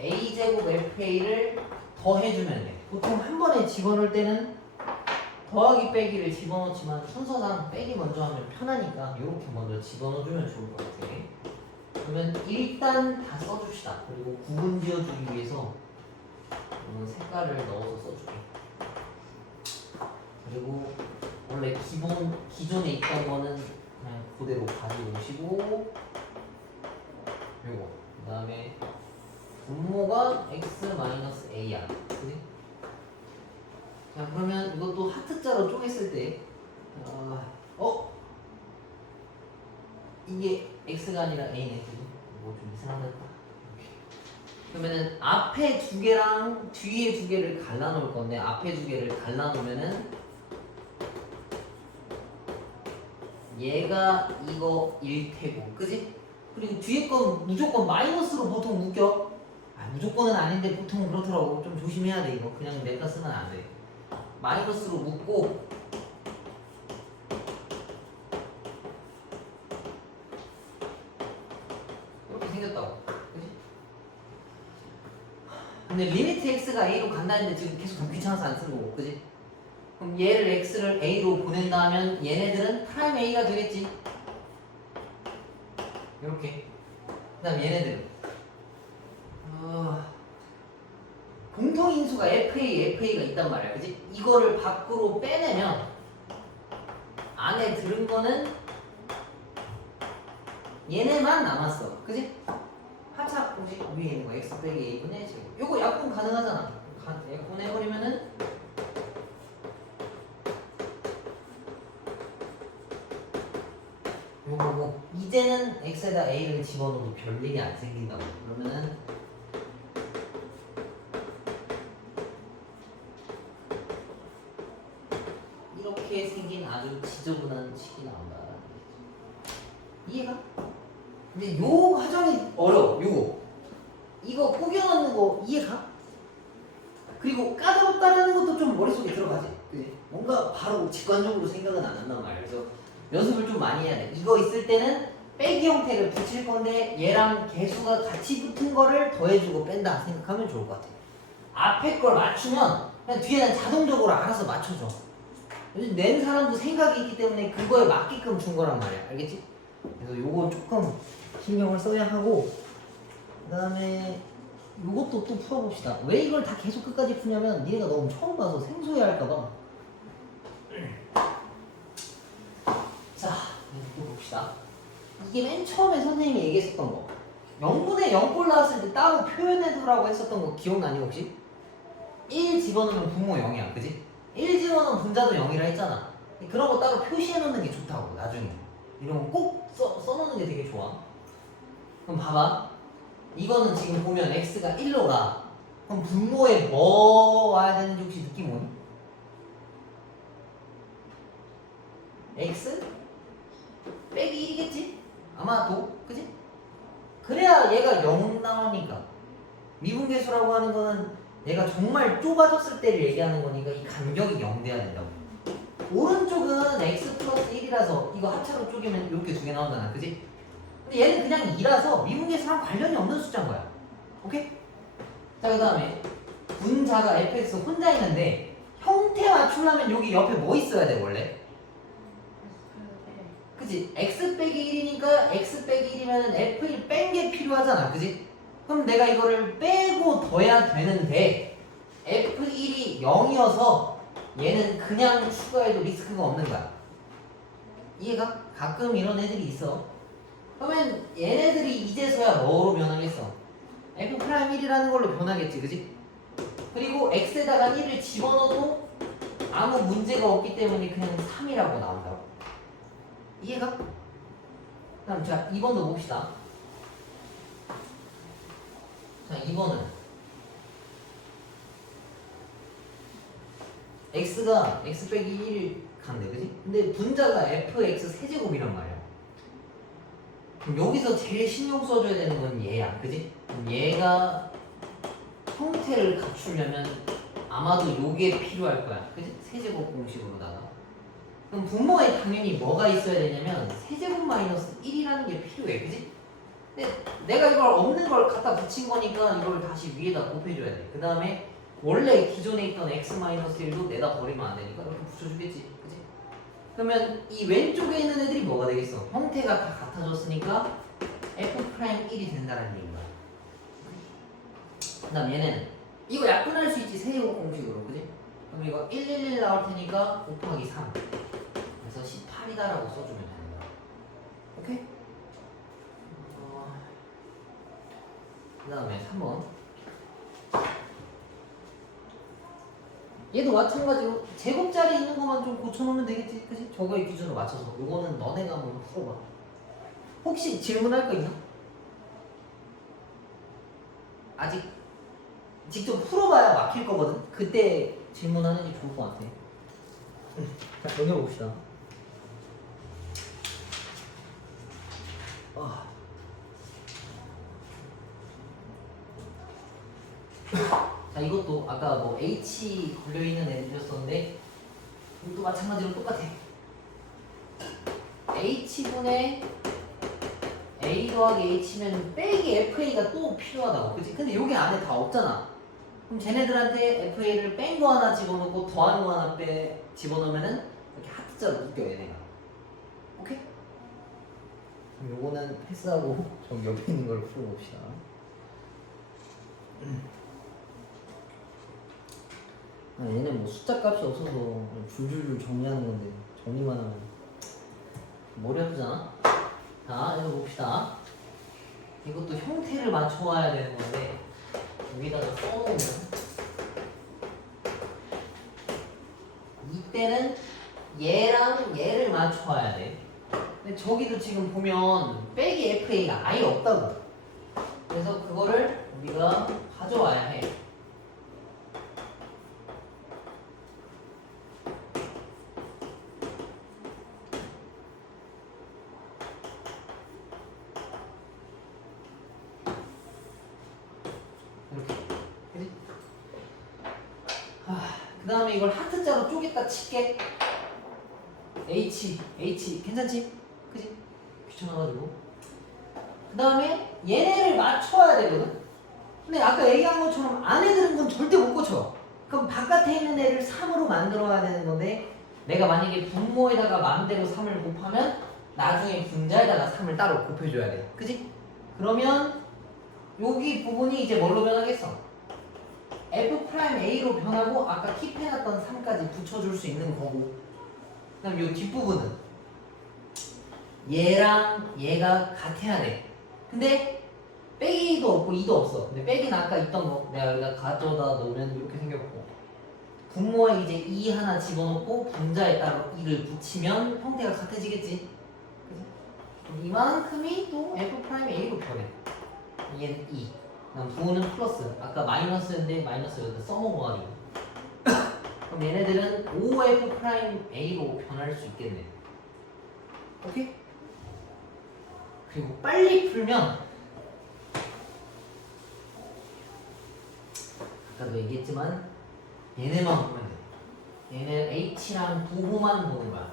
a제곱 fa를 더해주면 돼. 보통 한 번에 집어넣을 때는 더하기 빼기를 집어넣지만 순서상 빼기 먼저 하면 편하니까 이렇게 먼저 집어넣어주면 좋을 것 같아. 그러면 일단 다 써줍시다. 그리고 구분 지어주기 위해서 색깔을 넣어서 써줄게. 그리고 원래 기존에 있던 거는 그냥 그대로 가지고 오시고 요거 그 다음에 분모가 x-a야, 그치? 자 그러면 이것도 하트자로 쪼갰을 때 이게 x가 아니라 a네, 그치? 뭐 좀 이상하다. 그러면은 앞에 두 개랑 뒤에 두 개를 갈라놓을 건데 앞에 두 개를 갈라놓으면은 얘가 이거 1테고, 그지? 그리고 뒤에 건 무조건 마이너스로 보통 묶여. 무조건은 아닌데 보통 그렇더라고. 좀 조심해야 돼 이거. 그냥 냈다 쓰면 안 돼. 마이너스로 묶고 이렇게 생겼다고, 그지? 근데 리미트 x가 a로 간다는데 지금 계속 더 귀찮아서 안 쓰는 거고, 그지? 그럼 얘를 x를 a로 보낸다 하면 얘네들은 프라임 a가 되겠지. 이렇게. 그 다음 얘네들은 공통인수가 FA가 있단 말이야, 그지? 이거를 밖으로 빼내면 안에 들은 거는 얘네만 남았어, 그지? 합차 공식 위에 있는 거 x 빼기 a분의 제곱. 요거 약분 가능하잖아. 약분해버리면은 요거고 이제는 x에다 a를 집어넣어도 별일이 안 생긴다고. 그러면은 이렇게 생긴 아주 지저분한 식이 나온다. 이해가? 근데 요 과정이 어려워. 요거 이거 꾸겨넣는 거 이해가? 그리고 까다롭다라는 것도 좀 머릿속에 들어가지, 그지? 뭔가 바로 직관적으로 생각은 안 한단 말이야. 그래서 연습을 좀 많이 해야 돼. 이거 있을 때는 빼기 형태를 붙일 건데 얘랑 개수가 같이 붙은 거를 더해주고 뺀다 생각하면 좋을 것 같아요. 앞에 걸 맞추면 그냥 뒤에는 자동적으로 알아서 맞춰줘. 요즘 낸 사람도 생각이 있기 때문에 그거에 맞게끔 준 거란 말이야. 알겠지? 그래서 요거 조금 신경을 써야 하고, 그 다음에 요것도 또 풀어봅시다. 왜 이걸 다 계속 끝까지 푸냐면 니네가 너무 처음 봐서 생소해 할까봐. 자, 이거 봅시다. 이게 맨 처음에 선생님이 얘기했었던 거. 0분의 0꼴 나왔을 때 따로 표현해두라고 했었던 거 기억나니 혹시? 1 집어넣으면 분모 0이야, 그지? 1 집어넣으면 분자도 0이라 했잖아. 그런 거 따로 표시해놓는 게 좋다고, 나중에. 이런 거 꼭 써놓는 게 되게 좋아. 그럼 봐봐. 이거는 지금 보면 x가 1로 가. 그럼 분모에 뭐 와야 되는지 혹시 느낌 오니? x 빼기 1이겠지? 아마도, 그지? 그래야 얘가 0 나오니까. 미분계수라고 하는 거는 얘가 정말 좁아졌을 때를 얘기하는 거니까 이 간격이 0 돼야 된다고. 오른쪽은 x 플러스 1이라서 이거 합차로 쪼개면 이렇게 두 개 나온다나, 그지? 근데 얘는 그냥 2라서 미분계수랑 관련이 없는 숫자인 거야. 오케이? 자, 그 다음에 분자가 fx 혼자 있는데 형태 맞추려면 여기 옆에 뭐 있어야 돼 원래? 그치? x 빼기 1이니까 x 빼기 1이면 f1 뺀 게 필요하잖아, 그지? 그럼 내가 이거를 빼고 둬야 되는데 f1이 0이어서 얘는 그냥 추가해도 리스크가 없는 거야. 이해가? 가끔 이런 애들이 있어. 그러면 얘네들이 이제서야 뭐로 변하겠어? f'1이라는 걸로 변하겠지, 그지? 그리고 x에다가 1을 집어넣어도 아무 문제가 없기 때문에 그냥 3이라고 나온다고. 이해가? 그럼 자 2번도 봅시다. 자 2번은 x가 x 빼기 1 간대, 그지? 근데 분자가 fx 세제곱이란 말이야. 그럼 여기서 제일 신경 써줘야 되는 건 얘야, 그지? 그럼 얘가 형태를 갖추려면 아마도 요게 필요할 거야, 그지? 세제곱 공식으로다가. 그럼 분모에 당연히 뭐가 있어야 되냐면 세제곱 마이너스 1이라는 게 필요해, 그지? 근데 내가 이걸 없는 걸 갖다 붙인 거니까 이걸 다시 위에다 곱해줘야 돼. 그 다음에 원래 기존에 있던 x 마이너스 1도 내다 버리면 안 되니까 이렇게 붙여주겠지, 그지? 그러면 이 왼쪽에 있는 애들이 뭐가 되겠어? 형태가 다 같아졌으니까 f'1이 된다는 얘기인 거야. 그 다음 얘는 이거 약분할 수 있지, 세제곱 공식으로, 그지? 그럼 이거 111 나올 테니까 곱하기 3. 그래서 18이다라고 써주면 되는 거야. 오케이? 그 다음에 3번. 얘도 마찬가지로 제곱자리 있는 것만 좀 고쳐놓으면 되겠지, 그치? 저거의 기준으로 맞춰서. 요거는 너네가 한번 풀어봐. 혹시 질문할 거 있나? 아직 직접 풀어봐야 막힐 거거든? 그때 질문하는 게 좋을 것 같아. 자, 넘겨봅시다. 자, 이것도 아까 뭐 H 걸려있는 애들이었었는데 이것도 마찬가지로 똑같아. H분의 A 더하기 H면 빼기 FA가 또 필요하다고, 그치? 근데 여기 안에 다 없잖아. 그럼 쟤네들한테 FA를 뺀 거 하나 집어넣고 더한 거 하나 집어넣으면은 이렇게 하트자로 묶여, 얘네가. 오케이? 그럼 요거는 패스하고 저 옆에 있는 걸 풀어봅시다. 얘네 뭐 숫자 값이 없어서 줄줄줄 정리하는 건데 정리만 하면 머리 아프잖아? 자, 이거 봅시다. 이것도 형태를 맞춰와야 되는 건데 여기다가 써놓으면 이때는 얘랑 얘를 맞춰와야 돼. 근데 저기도 지금 보면 빼기 FA가 아예 없다고. 그래서 그거를 우리가 가져와야 해. 그 다음에 이걸 하트자로 쪼갰다 칠게. H 괜찮지? 그지? 귀찮아가지고 그 다음에 얘네를 맞춰야 되거든. 근데 아까 얘기한 것처럼 안에 들은 건 절대 못 고쳐. 그럼 바깥에 있는 애를 3으로 만들어야 되는 건데 내가 만약에 분모에다가 마음대로 3을 곱하면 나중에 분자에다가 3을 따로 곱해줘야 돼. 그지? 그러면 여기 부분이 이제 뭘로 변하겠어? F'A로 변하고 아까 킵해놨던 3까지 붙여줄 수 있는 거고, 그 다음 요 뒷부분은 얘랑 얘가 같아야 돼. 근데 빼기도 없고 2도 없어. 근데 빼기는 아까 있던 거 내가 여기다 가져다 놓으면 이렇게 생겼고, 분모에 이제 2 하나 집어넣고 분자에 따로 2를 붙이면 형태가 같아지겠지. 그치? 그럼 이만큼이 또 F'A로 변해. 얘는 2. 그다음 부호는 플러스. 아까 마이너스인데 마이너스 여기다 써먹어가지고. 그럼 얘네들은 5F'A로 변할 수 있겠네. 오케이? 그리고 빨리 풀면 아까도 얘기했지만 얘네만 보면 돼. 얘는 H랑 부호만 보는 거야.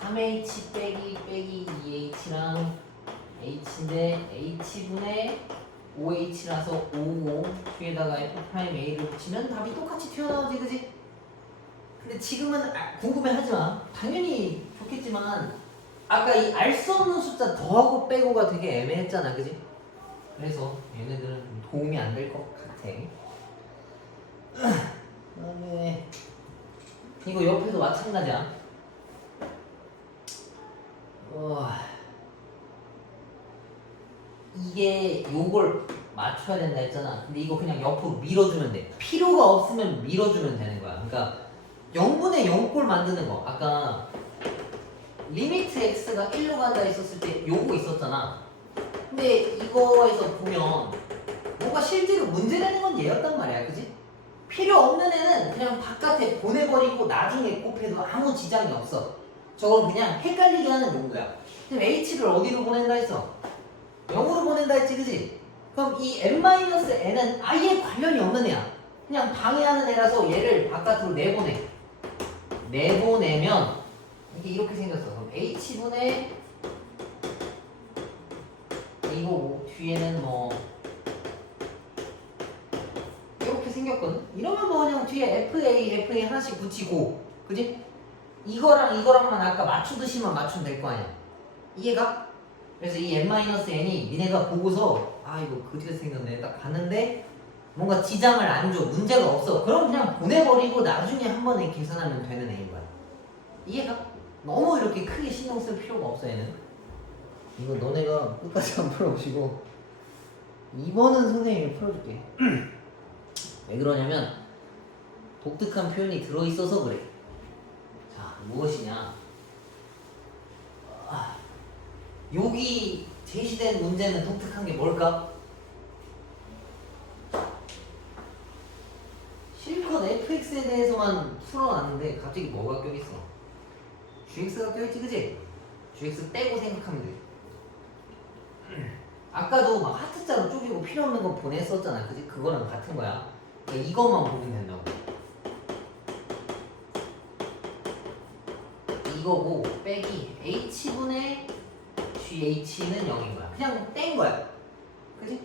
3H 빼기 2H랑 H인데 H분의 5H라서 5고 뒤에다가 F'A를 붙이면 답이 똑같이 튀어나오지, 그지? 근데 지금은 궁금해하지마. 당연히 좋겠지만 아까 이 알 수 없는 숫자 더하고 빼고가 되게 애매했잖아, 그지? 그래서 얘네들은 좀 도움이 안 될 것 같아. 그다음에 이거 옆에도 마찬가지야. 이게 요걸 맞춰야 된다 했잖아. 근데 이거 그냥 옆으로 밀어주면 돼. 필요가 없으면 밀어주면 되는 거야. 그러니까 0분의 0꼴 만드는 거. 아까 리미트 x가 1로 간다 했었을 때 요거 있었잖아. 근데 이거에서 보면 뭔가 실제로 문제되는 건 얘였단 말이야, 그지? 필요 없는 애는 그냥 바깥에 보내버리고 나중에 곱해도 아무 지장이 없어. 저건 그냥 헷갈리게 하는 용도야. 그럼 h를 어디로 보낸다 했어? 0으로 보낸다 했지, 그지? 그럼 이 n-n은 아예 관련이 없는 애야. 그냥 방해하는 애라서 얘를 바깥으로 내보내면 이게 이렇게 생겼어. 그럼 h분의 이거고 뒤에는 뭐 이렇게 생겼거든? 이러면 뭐 그냥 뒤에 FA 하나씩 붙이고, 그지? 이거랑만 아까 맞추듯이만 맞추면 될 거 아니야. 이해가? 그래서 이 n-n이 니네가 보고서 아 이거 그지같이 생겼네 딱 봤는데 뭔가 지장을 안 줘, 문제가 없어, 그럼 그냥 보내버리고 나중에 한 번에 계산하면 되는 애인 거야. 이해가? 너무 이렇게 크게 신경 쓸 필요가 없어. 얘는 이거 너네가 끝까지 안 풀어보시고 2번은 선생님이 풀어줄게. 왜 그러냐면 독특한 표현이 들어있어서 그래. 자, 무엇이냐, 여기 제시된 문제는 독특한 게 뭘까? 실컷 fx에 대해서만 풀어놨는데 갑자기 뭐가 껴있어? gx가 껴있지, 그치? gx 떼고 생각하면 돼. 아까도 막 하트자로 쪼개고 필요 없는 거 보냈었잖아, 그치? 그거랑 같은 거야. 그러니까 이것만 보면 된다고. 이거고 빼기 h분의 GH는 0인 거야. 그냥 뗀 거야. 그치?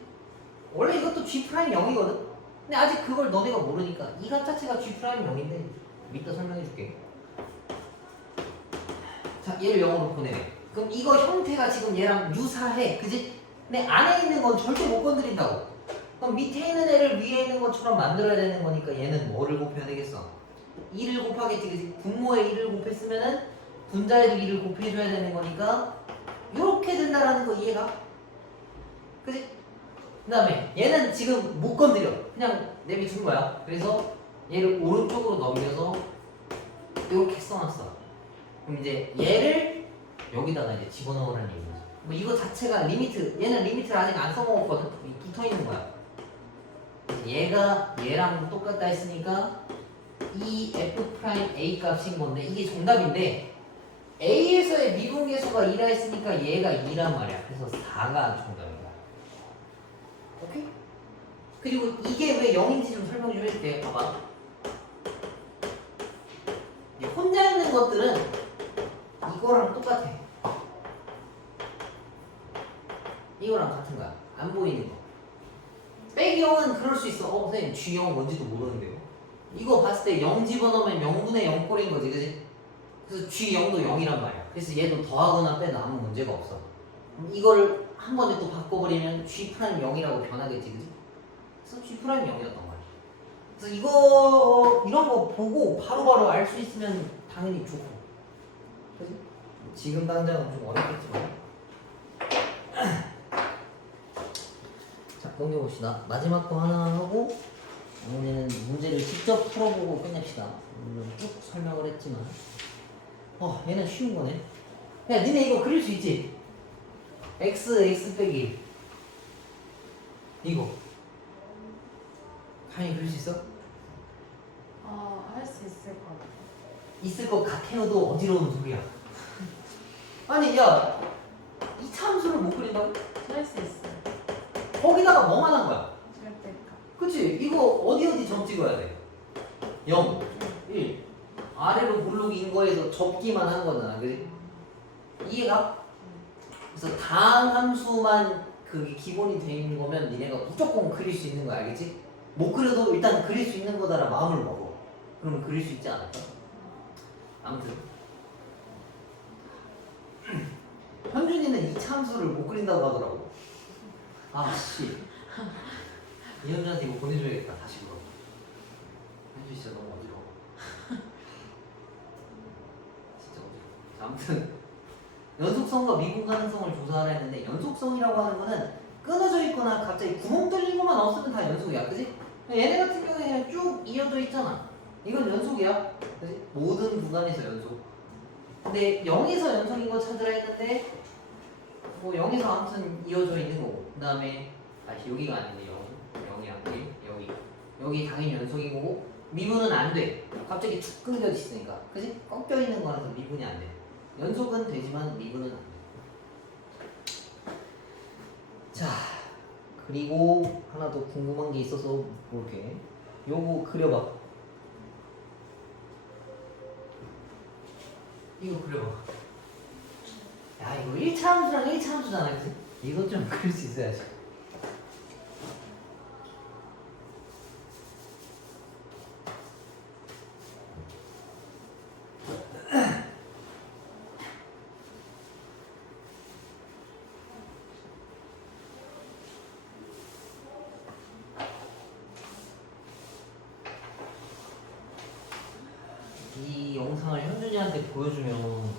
원래 이것도 G'0이거든? 근데 아직 그걸 너네가 모르니까 이 값 자체가 G'0인데 이따 설명해 줄게. 자, 얘를 0으로 보내래. 그럼 이거 형태가 지금 얘랑 유사해. 그치? 근데 안에 있는 건 절대 못 건드린다고. 그럼 밑에 있는 애를 위에 있는 것처럼 만들어야 되는 거니까 얘는 뭐를 곱해야 되겠어? 2를 곱하겠지, 그치? 분모에 1을 곱했으면은 분자에도 2를 곱해줘야 되는 거니까 이렇게 된다라는 거 이해가? 그치? 그 다음에 얘는 지금 못 건드려. 그냥 내비둔 거야. 그래서 얘를 오른쪽으로 넘겨서 이렇게 써놨어. 그럼 이제 얘를 여기다가 이제 집어넣으라는 얘기지. 뭐 이거 자체가 리미트, 얘는 리미트를 아직 안 써먹었거든? 붙어있는 거야. 얘가 얘랑 똑같다 했으니까 이 F'A 값인 건데 이게 정답인데 A에서의 미분계수가 2라 했으니까 얘가 2란 말이야. 그래서 4가 정답인 거야. 오케이? 그리고 이게 왜 0인지 좀 설명 좀 해줄게. 봐봐. 혼자 있는 것들은 이거랑 똑같아. 이거랑 같은 거야. 안 보이는 거. 빼기 0은 그럴 수 있어. 선생님 G0 뭔지도 모르는데요. 이거 봤을 때 0 집어넣으면 0분의 0 꼴인 거지, 그지? 그래서 G0도 0이란 말이야. 그래서 얘도 더하거나 빼도 아무 문제가 없어. 그럼 이거를 한 번에 또 바꿔버리면 G' 0이라고 변하겠지, 그지? 그래서 G' 0이었던 거야. 그래서 이거 이런 거 보고 바로바로 알 수 있으면 당연히 좋고, 그지? 지금 당장은 좀 어렵겠지만. 자, 넘겨봅시다. 마지막 거 하나 하고 이번에는 문제를 직접 풀어보고 끝냅시다. 물론 쭉 설명을 했지만 얘는 쉬운 거네. 야, 니네 이거 그릴 수 있지? x 빼기 이거 가만히 그릴 수 있어? 할 수 있을 것 같아. 있을 것 같아요도 어지러운 소리야. 아니 야, 이 참수를 못 그린다고? 할 수 있어요. 거기다가 뭐만 한 거야? 절대값. 그치? 이거 어디 점 찍어야 돼? 0, 1 아래로 블록인 거에서 접기만 한 거잖아, 그지? 이해가? 그래서 다항 함수만 그게 기본이 돼 있는 거면 니네가 무조건 그릴 수 있는 거 알겠지? 못 그려도 일단 그릴 수 있는 거다라 마음을 먹어. 그러면 그릴 수 있지 않을까? 아무튼 현준이는 이차 함수를 못 그린다고 하더라고. 아씨, 이현주한테 이거 보내줘야겠다. 다시 물어. 현준 진짜 너무 어지러워. 진짜 어지러워. 자, 아무튼 연속성과 미분 가능성을 조사하라 했는데, 연속성이라고 하는 거는 끊어져 있거나 갑자기 구멍 뚫린 것만 없으면 다 연속이야, 그지? 얘네 같은 경우에 그냥 쭉 이어져 있잖아. 이건 연속이야, 그지? 모든 구간에서 연속. 근데 0에서 연속인 거 찾으라 했는데, 뭐 0에서 아무튼 이어져 있는 거고, 그 다음에 여기가 아닌데 0이야. 여기 당연히 연속인 거고, 미분은 안 돼. 갑자기 툭 끊겨있으니까, 그지? 꺾여 있는 거라서 미분이 안 돼. 연속은 되지만 미분은 안 돼. 자, 그리고 하나 더 궁금한 게 있어서 볼게. 요거 그려봐. 이거 그려봐. 야, 이거 1차 함수랑 1차 함수잖아, 그치? 이것 좀 그릴 수 있어야지. 이 영상을 현준이한테 보여주면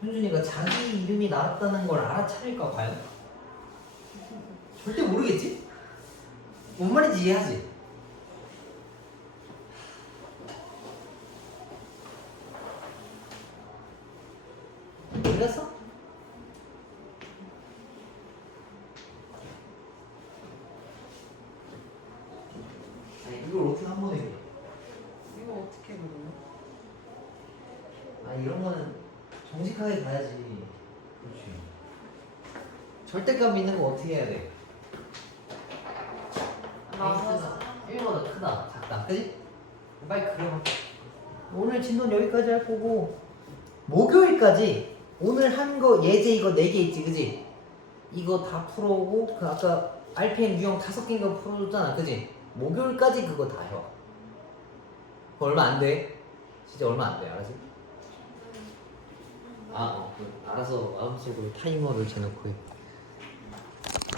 현준이가 자기 이름이 나왔다는 걸 알아차릴까 봐요? 절대 모르겠지? 뭔 말인지 이해하지? 그렸어? 아니, 이걸 어떻게 한 번에 그려? 이거 어떻게 그려요? 이런 거는 정직하게 가야지. 그렇지. 절대값 믿는 거 어떻게 해야 돼? 나와서 1보다 크다, 작다, 그지? 빨리 그려봐. 오늘 진도는 여기까지 할 거고, 목요일까지 오늘 한 거 예제 이거 4개 있지, 그지? 이거 다 풀어오고, 그 아까 RPM 유형 5개인가 풀어줬잖아, 그지? 목요일까지 그거 다 해와. 그거 얼마 안 돼. 진짜 얼마 안 돼, 알았지? 알아서 마음속으로 타이머를 재놓고 해.